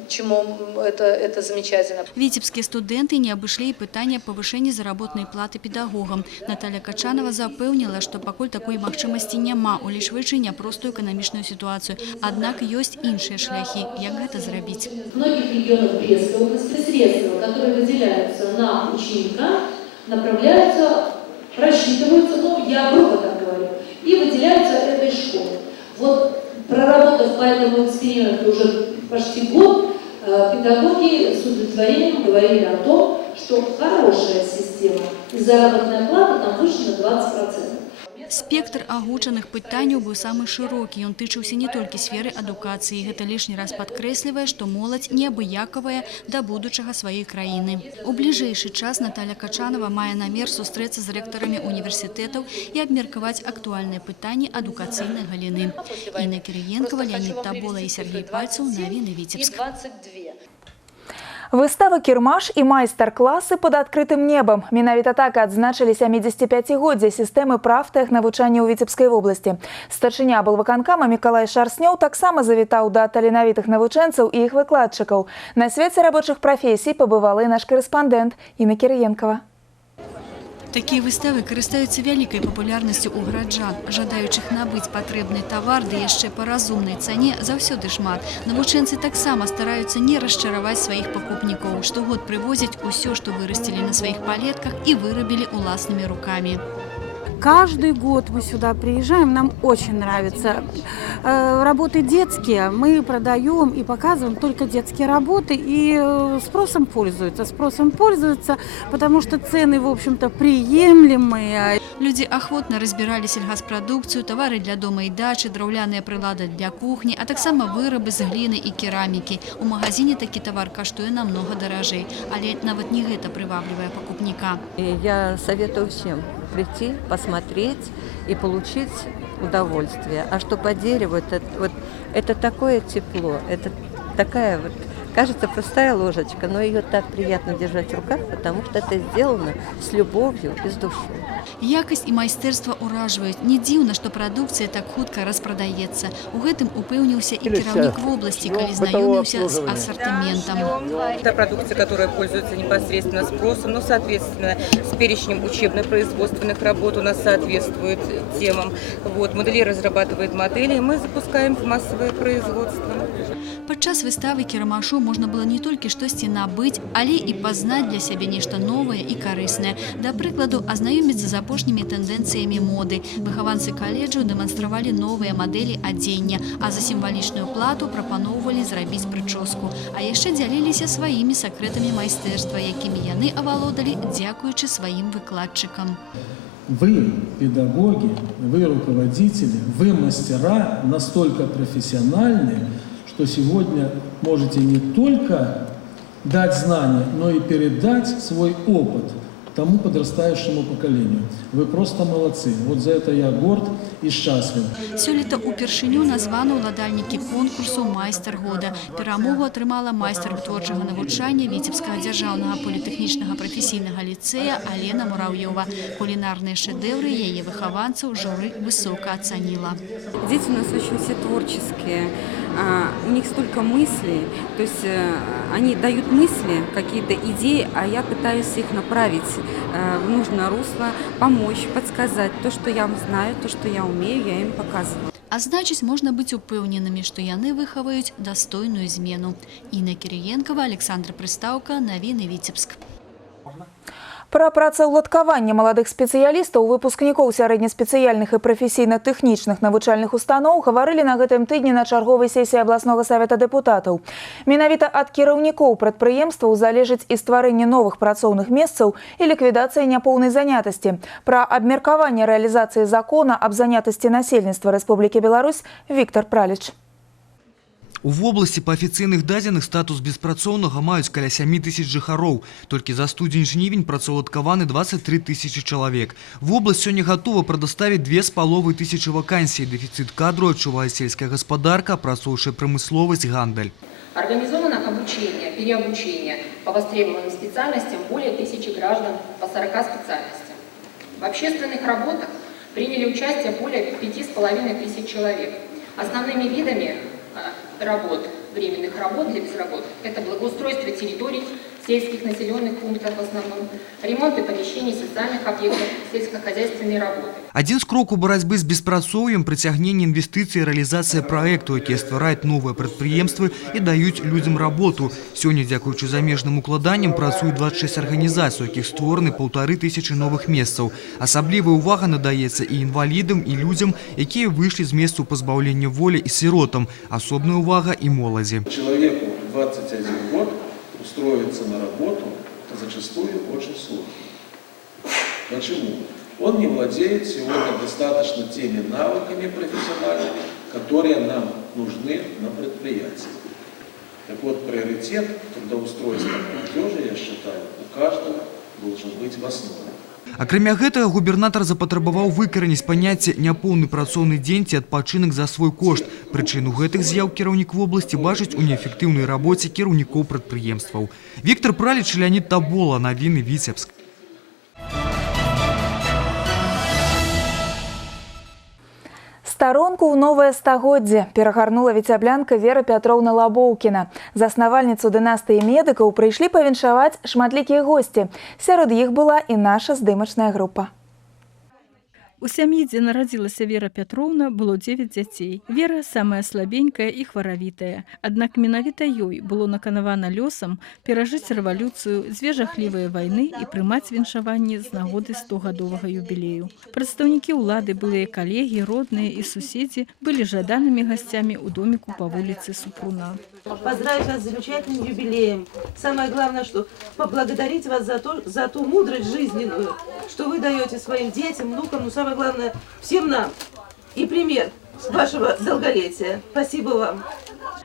чему это замечательно. Витебские студенты не обошли и пытания повышения заработной платы педагогам. Наталья Качанова запевнила, что покуль такой магчымасці няма, улічваючы няпростую эканамічную ситуацию. Однако есть іншыя шляхи, як гэта зрабіць. В многих регионах Брестской области средства, которые выделяются на ученика, направляются, рассчитываются, ну, я грубо так говорю, и выделяются этой школе. Вот, проработав по этому эксперименту уже почти год, педагоги с удовлетворением говорили о том, что хорошая система, и заработная плата там выше на 20%. Спектр агучаных пытанняў быў самы шырокі. Ён тычыўся не толькі сферы адукацыі. Гэта лішні раз падкрэслівае, што моладзь неабыякавая да будучага сваёй краіны. У бліжэйшы час Наталья Качанова мае намер сустрэцца з рэктарамі універсітэтаў і абмеркаваць актуальныя пытанні адукацыйнай галіны. Інна Кірыенкава, Леонид Табола і Сергей Пальцаў. Навіны Віцебск. Выстава «Кірмаш» і майстар-класы под адкрытым небам. Менавіта так адзначылі 75-годдзе сістэмы прафтэхнавучання ў Віцебскай вобласці. Старшыня аблвыканкама Мікалай Шарснёў таксама завітаў да таленавітых навучэнцаў і іх выкладчыкаў. На свеце рабочых прафесій пабывала і наш корэспандэнт Інна Кірыенкава. Такія выставы карыстаюцца вялікай папулярнасцю ў гараджан. Жадаючых набыць патрэбны тавар, ды яшчэ па разумнай цане заўсёды шмат. Навучэнцы таксама стараюцца не расчараваць сваіх пакупнікоў. Штогод прывозяць усё, што вырасцілі на сваіх палетках і вырабілі уласнымі рукамі. Каждый год мы сюда приезжаем, нам очень нравится. Работы детские мы продаем и показываем только детские работы, и спросом пользуются, потому что цены, в общем-то, приемлемые. Люди охотно разбирали сельгаспродукцию, товары для дома и дачи, драўляныя прилады для кухни, а таксама вырабы з глины и керамики. У магазине такі товар каштуе намного дорожей, але нават не гэта прываблівае пакупніка. Я советую всем прийти, посмотреть и получить удовольствие. А что по дереву, это такое тепло, это такая вот, кажется, простая ложечка, но ее так приятно держать в руках, потому что это сделано с любовью и с душой. Якасць і майстэрства ўражваюць. Не дзіўна, што прадукцыя так хутка распродаецца. У гэтым упэўніўся і кіраўнік вобласці, калі знаёміўся з ассортиментом. Это продукция, которая пользуется непосредственно спросом, но, соответственно, с перечнем учебно-производственных работ у нас соответствует темам. Вот, модельер разрабатывает модели, и мы запускаем в массовое производство. Падчас выставы кірмашу можна было не толькі штосьці набыць, але і пазнаць для сябе нешта новае і карыснае. Да прыкладу, азнаёміцца з апошнімі тэндэнцыямі моды. Выхаванцы каледжаў дэманстравалі новыя мадэлі адзення, а за сімвалічную плату прапаноўвалі зрабіць прычоску. А яшчэ дзяліліся сваімі сакрэтамі майстэрства, якімі яны авалодалі, дзякуючы сваім выкладчыкам. Вы, педагоги, вы руководители, вы мастера настолько профессиональные, что сегодня можете не только дать знания, но и передать свой опыт тому подрастающему поколению. Вы просто молодцы. Вот за это я горд и счастлив. Сёлета упершыню названы ўладальнікі конкурсу «Майстар года». Перамогу атрымала майстар вытворчага навучання Віцебскага дзяржаўнага політэхнічнага прафесійнага ліцэя Алена Муравьёва. Кулінарныя шэдэўры яе выхаванцаў журы высока ацаніла. Дети у нас очень все творческие. У них столько мыслей, то есть они дают мысли, какие-то идеи, а я пытаюсь их направить в нужное русло, помочь, подсказать. То, что я знаю, то, что я умею, я им показываю. А значыць, можна быць упэўненымі, што яны выхаваюць дастойную змену. Інна Кірыенкава, Александр Прыстаўка, Навіны Віцебск. Пра працаўладкаванне маладых спецыялістаў, выпускнікоў сярэднеспецыяльных і прафесійна-тэхнічных навучальных устаноў гаварылі на гэтым тыдні на чарговай сесіі абласнога савета дэпутатаў. Менавіта ад кіраўнікоў прадпрыемстваў залежыць і стварэнне новых працоўных месцаў і ліквідацыя няпоўнай занятасці. Пра абмеркаванне рэалізацыі закона аб занятасці насельніцтва Рэспублікі Беларусь Віктор Праліч. У вобласці па афіцыйных дадзеных статус беспрацоўнага маюць каля 7 тысяч жыхароў. Толькі за студзень-жнівень працаўладкаваны 23 тысячи чалавек. Вобласць сёння гатова прадоставіць 2500 вакансій. Дэфіцыт кадраў адчувае сельская гаспадарка, апрацоўчая прамысловасць, гандаль. Организовано обучение, переобучение по востребованным специальностям более 1000 граждан по 40 специальностям. В общественных работах приняли участие более 5500 человек. Основными видами работ, временных работ для безработных – это благоустройство территорий, сельских населенных пунктов в основном, ремонты помещений социальных объектов, сельскохозяйственные работы. Один з крокаў барацьбы з беспрацоўем – прыцягненне інвестыцый і рэалізацыя праектаў, якія ствараюць новыя прадпрыемствы і даюць людзям работу. Сёння, дзякуючы замежным укладанням, працуюць 26 арганізацый, у якіх створаны 1500 новых месцаў. Асаблівая ўвага надаецца і інвалідам, і людзям, якія выйшлі з месцаў пазбаўлення волі, і сіротам. Асобная ўвага і моладзі. Человеку 21 год устроиться на работу зачастую очень сложно. Почему? Он не владеет сегодня достаточно теми навыками профессиональными, которые нам нужны на предприятии. Так вот, приоритет трудоустройства молодежи, я считаю, у каждого должен быть в основе. Акрамя гэтага, губернатар запатрабаваў выкараніць паняцце «няпоўны працоўны дзень» ці «адпачынак за свой кошт». Прычыну гэтых з'яў кіраўнік вобласці бачыць у неэфектыўнай рабоце кіраўнікоў прадпрыемстваў. Віктор Праліч, Леонид Табола, навіны Віцебск. Старонку ў новае стагоддзе перагарнула віцяблянка Вера Пятроўна Лабоўкіна. Заснавальніцу дынастыі медыкаў прыйшлі павіншаваць шматлікія госці. Сярод іх была і наша здымачная група. У сям'і, дзе нарадзілася Вера Пятроўна, было 9 дзяцей. Вера самая слабенькая і хваравітая. Аднак менавіта ёй было наканавана лёсам перажыць рэвалюцыю, дзве жахлівыя вайны і прымаць віншаванне з нагоды 100-гадовага юбілею. Прадстаўнікі ўлады, былыя калегі, родныя і суседзі былі жаданымі гасцямі ў доміку па вуліцы Супруна. Поздравить вас с замечательным юбилеем. Самое главное, что поблагодарить вас за ту мудрость жизненную, что вы даете своим детям, внукам, но самое главное всем нам. И пример вашего долголетия. Спасибо вам.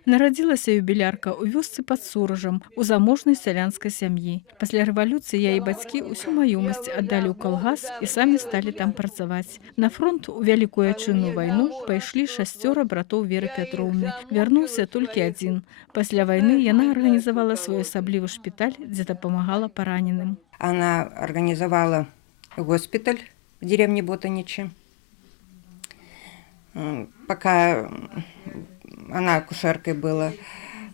Нарадзілася юбілярка ў вёсцы пад Суражам, у заможнай сялянскай сям'і. Пасля рэвалюцыі яе бацькі ўсю маёмасць аддалі ў калгас і самі сталі там працаваць. На фронт у Вялікую Айчынную вайну пайшлі 6 братоў Веры Пятроўны. Вярнуўся толькі адзін. Пасля вайны яна арганізавала свой асаблівы шпіталь, дзе дапамагала параненым. Она организовала госпиталь в деревне Ботаничи. Пока она акушеркой была,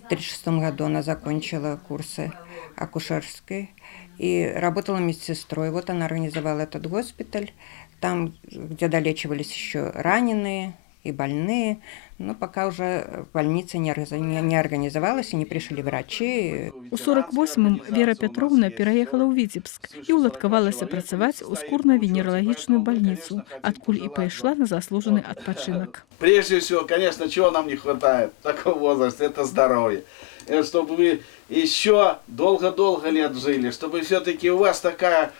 в 1936 году она закончила курсы акушерской и работала медсестрой. Вот она организовала этот госпиталь, там, где долечивались еще раненые и больные. Но пока уже больница не организовалась и не пришли врачи. У 48-м Вера Пятроўна пераехала ў Віцебск і ўладкавалася працаваць у скурна-венералагічную больницу, адкуль і пайшла на заслуженный адпачынак. Прежде всего, конечно, чего нам не хватает в таком возрасте, это здоровье. Чтобы вы еще долго-долго лет жили, чтобы все-таки у вас такая,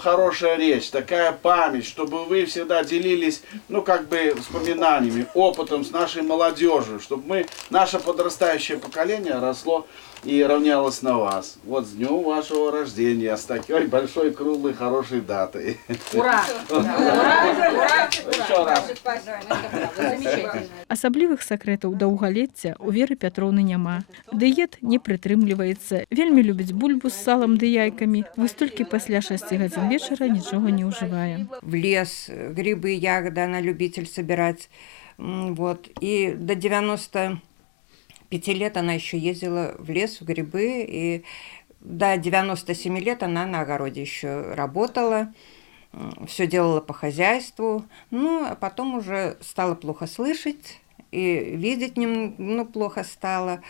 хорошая речь, такая память, чтобы вы всегда делились, воспоминаниями, опытом с нашей молодежью, чтобы наше подрастающее поколение росло и равнялось на вас. Вот с днем вашего рождения, с такой большой, круглой, хорошей датой. Ура! Ура! Еще раз. Асаблівых сакрэтаў даўгалецця у Веры Пятроўны няма. Дыет не прытрымліваецца, вельмі любіць бульбу з салам ды яйкамі. Вось толькі пасля 6 гадзін вечара нічога не ўжывае. В лес, грибы, ягоды, она любитель собирать. Вот. И до 95 лет она еще ездила в лес, в грибы. И до 97 лет она на огороде еще работала. Все делала по хозяйству. А потом уже стала плохо слышать и видеть плохо стало.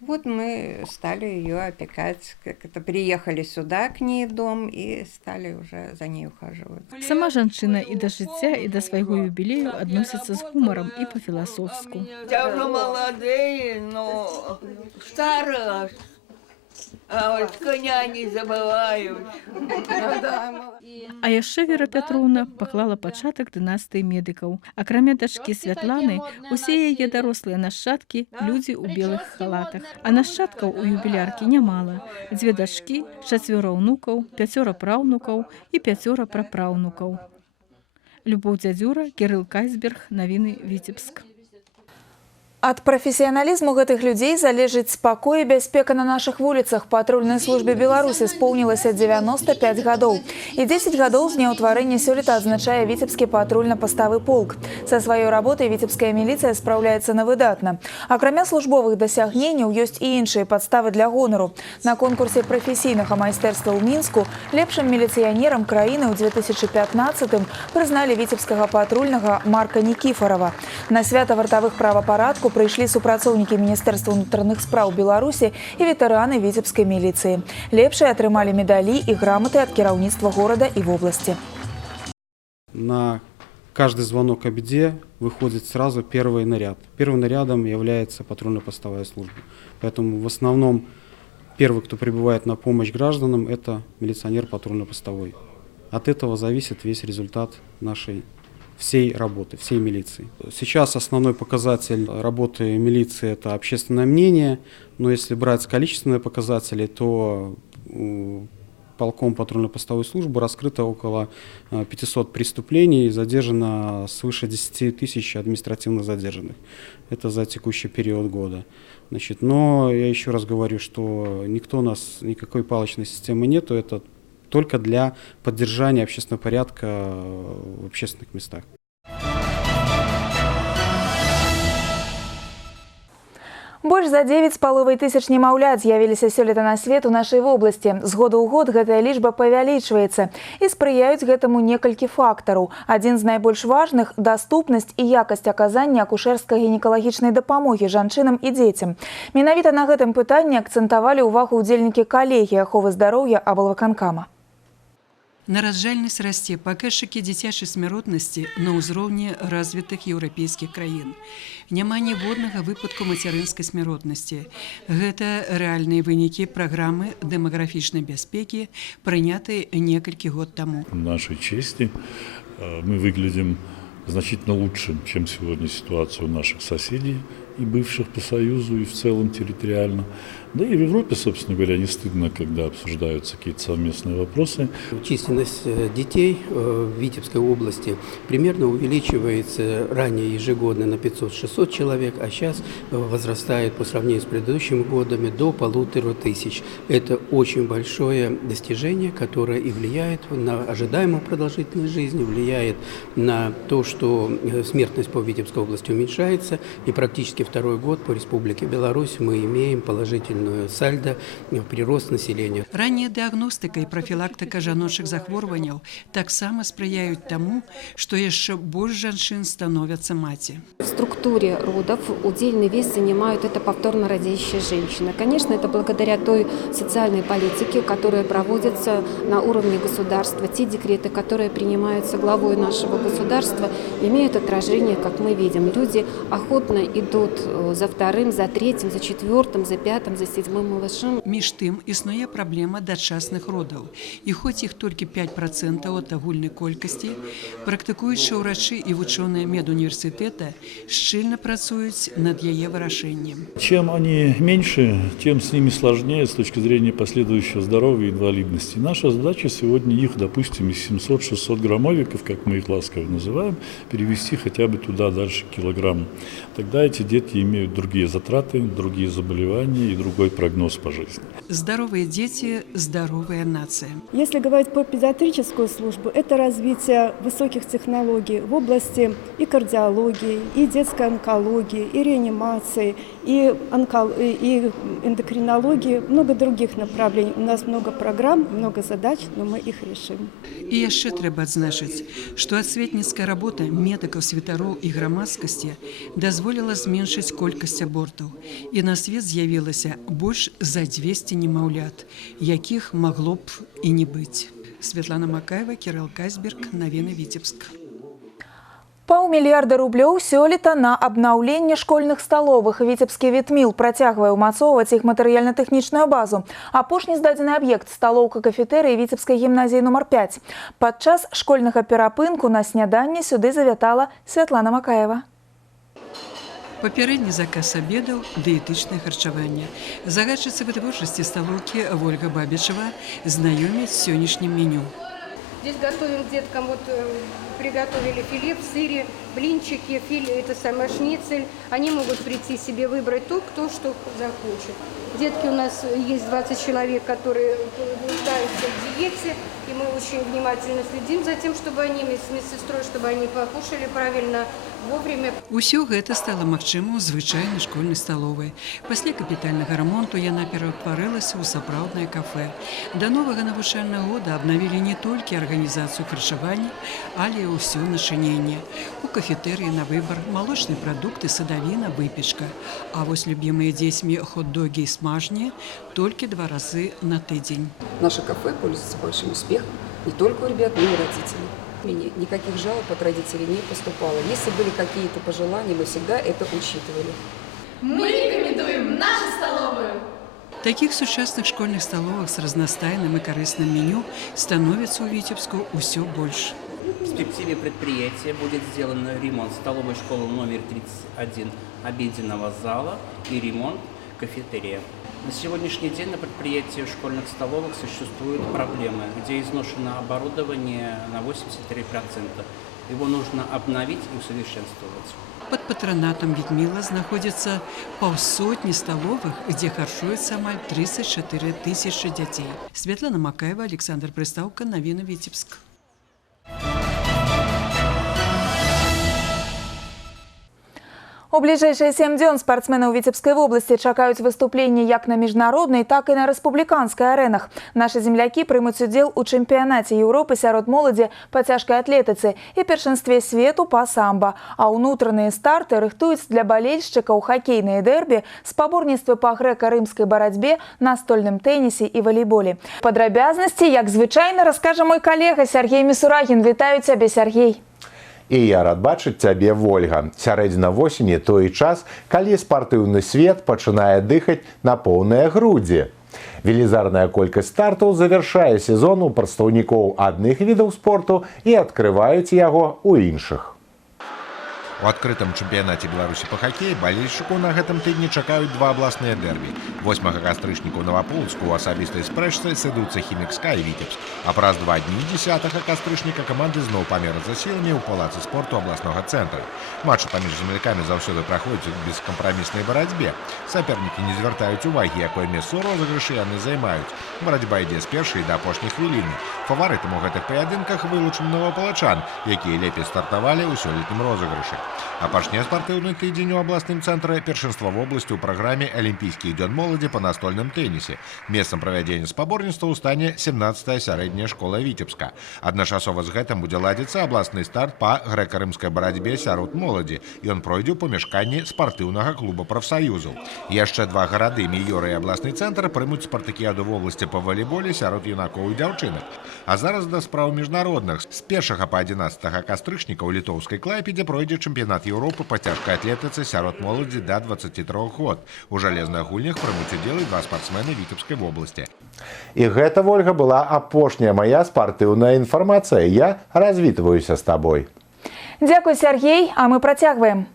Вот мы стали ее опекать, приехали сюда к ней в дом и стали уже за ней ухаживать. Сама жанчына і да жыцця, і да свайго юбілею адносіцца з гумарам і па-філасофску. Я уже молодые, но старая. А вот коня не забывают. А яшчэ Вера Пятроўна паклала пачатак дынастыі медыкаў. Акрамя дачкі Святланы, усе яе дарослыя нашчадкі людзі ў белых халатах. А нашчадкаў у юбіляркі нямала. 2 дачкі, 4 ўнукаў, 5 праўнукаў і 5 прапраўнукаў. Любоў Дзядзюра, Кірыл Кайсберг, навіны Віцебск. Ад прафесіяналізму гэтых людзей залежыць спакой і бяспека на нашых вуліцах. Патрульнай службе Беларусі споўнілася 95 гадоў. І 10 гадоў з дня ўтварэння сёлета адзначае Віцебскі патрульна-паставы полк. Са сваёй работай віцебская міліцыя спраўляецца на выдатна. Акрамя службовых дасягненняў ёсць і іншыя падставы для гонару. На конкурсе прафесійнага майстэрства ў Мінску лепшым міліцыянерам краіны ў 2015-м прызналі віцебскага патрульнага Марка Нікіфарова. На свята вартавых правапарадку прыйшлі супрацоўнікі Міністэрства ўнутраных спраў Беларусі і ветэраны віцебскай міліцыі. Лепшыя атрымалі медалі і граматы ад кіраўніцтва горада і вобласці. На каждый звонок о беде выходит сразу первый наряд. Первым нарядом является патрульно-постовая служба. Поэтому в основном первый, кто прибывает на помощь гражданам, это милиционер патрульно-постовой. От этого зависит весь результат нашей всей работы, всей милиции. Сейчас основной показатель работы милиции – это общественное мнение, но если брать количественные показатели, то полком патрульно-постовой службы раскрыто около 500 преступлений, задержано свыше 10 тысяч административно задержанных. Это за текущий период года. Значит, но я еще раз говорю, что никто у нас, никакой палочной системы нету, это только для поддержания общественного порядка в общественных местах. Больш за 9,5 тысяч немаўлят з'явіліся сёлета на свет у нашай вобласці. З года ў год гэтая лічба павялічваецца і спрыяюць гэтаму некалькі фактараў. Адзін з найбольш важных – даступнасць і якасць аказання акушэрска-гінекалагічнай дапамогі жанчынам і дзецям. Менавіта на гэтым пытанні акцэнтавалі ўвагу ўдзельнікі калегіі аховы здароўя аблвыканкама. Нараджальнасць расце, паказчыкі дзіцячай смяротнасці на ўзроўні развітых еўрапейскіх краін. Няма ніводнага выпадку мацярынскай смяротнасці. Гэта рэальныя вынікі праграмы дэмаграфічнай бяспекі, прынятыя некалькі год таму. В нашей чести мы выглядим значительно лучше, чем сегодня ситуация у наших соседей и бывших по Союзу, и в целом территориально. Да и в Европе, собственно говоря, не стыдно, когда обсуждаются какие-то совместные вопросы. Численность детей в Витебской области примерно увеличивается ранее ежегодно на 500-600 человек, а сейчас возрастает по сравнению с предыдущими годами до 1500. Это очень большое достижение, которое и влияет на ожидаемую продолжительность жизни, влияет на то, что смертность по Витебской области уменьшается, и практически второй год по Республике Беларусь мы имеем положительную сальдо прирост населения. Ранняя дыагностыка і прафілактыка жаночых захворванняў таксама спрыяюць таму, што яшчэ больш жанчын становяцца маці. В структуре родов удельный вес занимают это повторно родящие женщины. Конечно, это благодаря той социальной политике, которая проводится на уровне государства. Те декреты, которые принимаются главой нашего государства, имеют отражение, как мы видим. Люди охотно идут за вторым, за третьим, за четвертым, за пятым, за седьмым малышом. Між тым, існуе праблема дачасных родаў. І хоць іх толькі 5% ад агульнай колькасці, практыкуючыя ўрачы і вучоныя медуніверсітэта шчыльна працуюць над яе вырашэннем. Чем они меньше, тем с ними сложнее с точки зрения последующего здоровья и инвалидности. Наша задача сегодня их, допустим, из 700-600 граммовиков, как мы их ласково называем, перевести хотя бы туда дальше килограмм. Тогда эти дети имеют другие затраты, другие заболевания и другой прогноз по жизни. Здоровые дети – здоровая нация. Если говорить про педиатрическую службу, это развитие высоких технологий в области и кардиологии, и детской онкологии, и реанимации, и эндокринологии, много других направлений. У нас много программ, много задач, но мы их решим. І яшчэ трэба адзначыць, што асветніцкая работа медыкаў, святароў і грамадскасці дазволіла зменшыць колькасць абортаў. І на свет з'явілася больш за 200 немаўлят, якіх магло б і не быць. Светлана Макаева, Кірыл Кайсберг, навіны Віцебск. Паўмільярда рублёў сёлета на абнаўленне школьных сталовых. Віцебскі Вітміл працягвае ўмацоўваць іх матэрыяльна-тэхнічную базу. Апошні здадзены аб'ект сталоўка-кафетэрыі Віцебскай гімназіі нумар 5. Падчас школьнага перапынку на сняданне сюды завятала Святлана Макаева. Папярэдні заказ абедаў, дыетычнае харчаванне. Загадчыца вытворчасці сталоўкі Ольга Бабічева знаёміць з сённяшнім меню. Здесь готовим к деткам, вот приготовили филе в сыре, блинчики, это самое шницель. Они могут прийти себе выбрать то, кто что захочет. Детки у нас есть 20 человек, которые нуждаются в диете, и мы очень внимательно следим за тем, чтобы они с медсестрой, чтобы они покушали правильно, вовремя. Усё гэта стала магчымым у звычайнай школьнай сталовай. Пасля капітальнага рамонту яна пераўтварылася ў сапраўднае кафе. Да новага навучальнага года абнавілі не толькі арганізацыю харчавання, але і ўсё начыненне. У кафетэрыі на выбар малочныя прадукты, садавіна, выпечка. А вось любімыя дзецьмі хот-догі і смажні только 2 разы на тыдзень. Наше кафе пользуется большим успехом не только у ребят, но и у родителей. Никаких жалоб от родителей не поступало. Если были какие-то пожелания, мы всегда это учитывали. Мы рекомендуем нашу столовую! Таких сучасных школьных столовых с разностайным и корыстным меню становится у Витебску усё больше. В перспективе предприятия будет сделан ремонт столовой школы номер 31 обеденного зала и ремонт кафетерия. На сегодняшний день на предприятии школьных столовых существуют проблемы, где изношено оборудование на 83%. Его нужно обновить и усовершенствовать. Под патронатом Витмила находится полсотни столовых, где харчуется амаль 34 тысячи детей. Светлана Макаева, Александр Приставка, Новины Витебск. У бліжэйшыя 7 дзён спартсмены ў Віцебскай вобласці чакаюць выступленні як на міжнароднай, так і на рэспубліканскай арэнах. Нашы землякі прымуць удзел у чэмпіянаце Еўропы сярод моладзі па цяжкай атлетыцы і першынстве свету па самба. А ўнутраныя старты рыхтуюць для балельшчыкаў хакейныя дэрбі, спаборніцтвы па грэка-рымскай барацьбе, настольным тэнісе і валейболе. Падрабязнасці, як звычайна, раскажа мой калега Сергей Мисурагін. Вітаю цябе, Сергей. І я рад бачыць цябе, Вольга. Сярэдзіна восені той час, калі спартыўны свет пачынае дыхаць на поўныя грудзі. Велізарная колькасць стартаў завяршае сезон у прадстаўнікоў адных відаў спорту і адкрываюць яго ў іншых. У адкрытым чэмпіянаце Беларусі па хакеі балельшчыкаў на гэтым тыдні чакаюць 2 абласныя дэрбі. 8 кастрычніка ў Новаполацку ў асабістай спрэчцы сыдуцца Хімікска і Віцебск. А праз 2 дні 10 кастрычніка каманды зноў памерацца сіламі ў палацы спорту абласнога цэнтра. Матчы паміж землякамі заўсёды праходзяць у бескампраміснай барацьбе. Сапернікі не звяртаюць увагі, якое месца ў розыгрышы яны займаюць. Барацьба ідзе з першай да апошняй хвіліны. Фаварытам у гэтых паядынках вылучаны новапалачан, якія лепей стартавалі ў сёлетнім розыгрышы. Апошні спартыўны тыдзень у абласным цэнтры першынства вобласці ў праграме «Алімпійскі дзён моладзі па настольным тэнісе». Месцам правядзення спаборніцтваў стане 17-я сярэдняя школа Віцебска. Адначасова з гэтым будзе ладзіцца абласны старт па грэка-рымскай барацьбе сярод моладзі. Ён пройдзе ў памяшканні спартыўнага клуба прафсаюзаў. Яшчэ 2 гарады, Міёра і абласны цэнтр, прымуць спартакіяду вобласці па валейболе сярод юнакоў і дзяўчынак. А зараз да спраў міжнародных. З 1 па 11 кастрычніка ў літоўскай Клайпедзе пройдзе чэмпіянат Еўропы па цяжкай атлетыцы сярод моладзі да 23 год. У жалезных гульнях прымуць удзел і 2 спартсмены Віцебскай вобласці. І гэта, Вольга, была апошняя мая спартыўная інфармацыя. Я развітваюся з табой. Дзякуй, Сергей, а мы працягваем.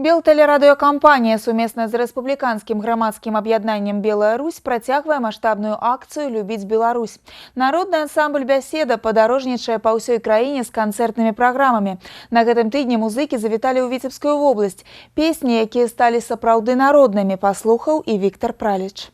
Белтэлерадыёкампанія сумесна з рэспубліканскім грамадскім аб'яднаннем «Белая Русь» працягвае маштабную акцыю «Любіць Беларусь». Народны ансамбль «Бяседа» падарожнічае па ўсёй краіне з канцэртнымі праграмамі. На гэтым тыдні музыкі завіталі ў Віцебскую вобласць. Песні, якія сталі сапраўды народнымі, паслухаў і Віктор Праліч.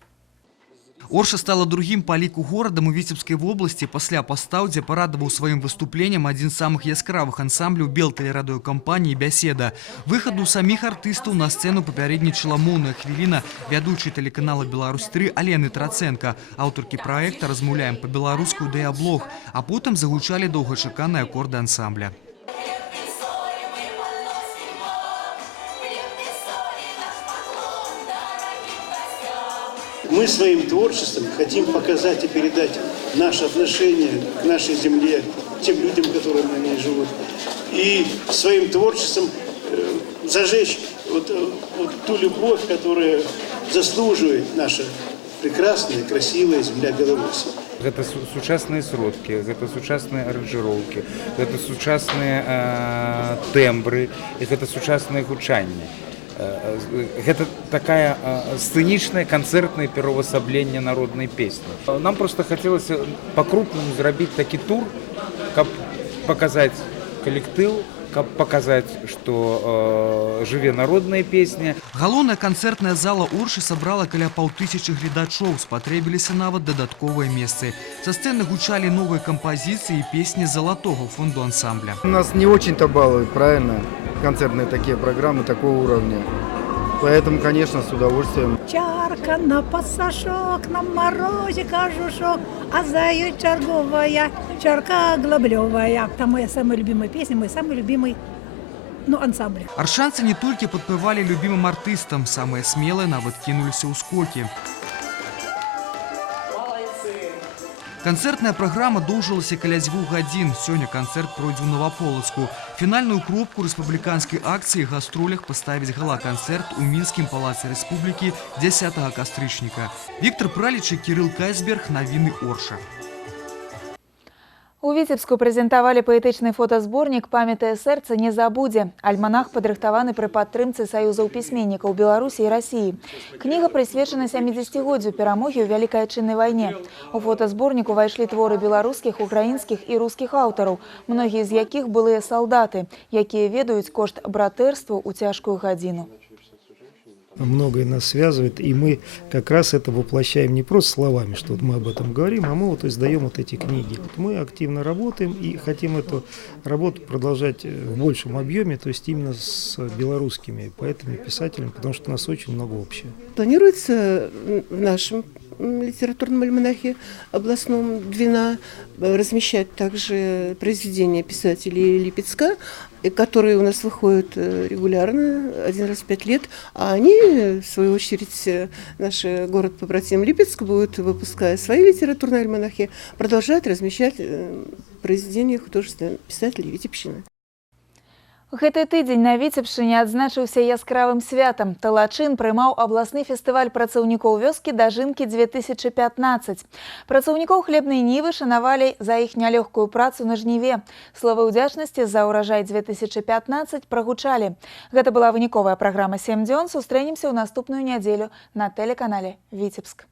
Орша стала другім па ліку горадам у Віцебскай вобласці пасля пастаў, дзе парадаваў сваім выступленнем адзін з самых яскравых ансамбляў Белтэлерадыёкампаніі «Бяседа». Выхаду саміх артыстаў на сцэну папярэднічала моўная хвіліна вядучай тэлеканала «Беларусь-3» Алены Трацэнка, аўтаркі праекта «Размаўляем па-беларуску» дыяблог, а потым загучалі доўгачаканыя акорды ансамбля. Мы своим творчеством хотим показать и передать наше отношение к нашей земле, тем людям, которые на ней живут. И своим творчеством зажечь вот ту любовь, которая заслуживает наша прекрасная, красивая земля Беларуси. Гэта сучасныя сродкі, гэта сучасныя аранжыроўкі, гэта сучасныя тэмбры, гэта сучаснае гучанне. Гэта такая сцэнічная канцэртная пераўвасабленне народнай песні. Нам просто хацелася па-крупнаму зрабіць такі тур, каб паказаць калектыў, каб паказаць, што жыве народная песня. Галоўная канцэртная зала Оршы сабрала каля 500 гледачоў, спатрэбіліся нават дадатковыя месцы. Са сцэны гучалі новыя кампазіцыі і песні залатога фонду ансамбля. Нас не очень-то балуют, правильно? Концертные такие программы такого уровня. Поэтому, конечно, с удовольствием. Чарка на пасашок, на морозе кожушок, а заю чарговая, чарка глаблевая. Это моя самая любимая песня, мой самый любимый ансамбль. Аршанцы не толькі падпявалі любімым артыстам, самыя смелыя нават кінуліся ў скокі. Канцэртная праграма доўжылася каля 2 гадзін. Сёння канцэрт пройдзе ў Новаполацку. Фінальную кропку рэспубліканскай акцыі гастролях паставіць гала-канцэрт у Мінскім палацы рэспублікі 10 кастрычніка. Віктор Праліч і Кірыл Кайсберг, навіны Орша. У Віцебску прэзентавалі паэтычны фотазборнік «Памятае сэрца не забудзе». Альманах падрыхтаваны пры падтрымцы саюзаў пісьменнікаў Беларусі і Расіі. Кніга прысвечана 70-годдзю перамогі ў Вялікай Адчыннай вайне. У фотазборнік увайшлі творы беларускіх, украінскіх і рускіх аўтараў, многія з якіх былыя салдаты, якія ведаюць кошт братэрству ў цяжкую гадзіну. Многое нас связывает, и мы как раз это воплощаем не просто словами, что вот мы об этом говорим, а мы вот издаем вот эти книги. Вот мы активно работаем и хотим эту работу продолжать в большем объеме, то есть именно с белорусскими поэтами, писателями, потому что у нас очень много общего. Планируется в нашем литературном альманахе областном Двина размещать также произведения писателей Липецка, которые у нас выходят регулярно, 1 раз в 5 лет, а они, в свою очередь, наш город-побратим Липецк будет, выпуская свои литературные альманахи, продолжать размещать произведения художественных писателей Витебщины. Гэты тыдзень на Віцебшчыне адзначыўся яскравым святам. Талачын прымаў абласны фестываль працаўнікоў вёскі «Дажынкі-2015». Працаўнікоў хлебнай нівы шанавалі за іх нялёгкую працу на жніве. Словы ўдзячнасці за ўражай 2015 прагучалі. Гэта была выніковая праграма «7 дзён». Сустрэнемся ў наступную нядзелю на тэлеканале «Віцебск».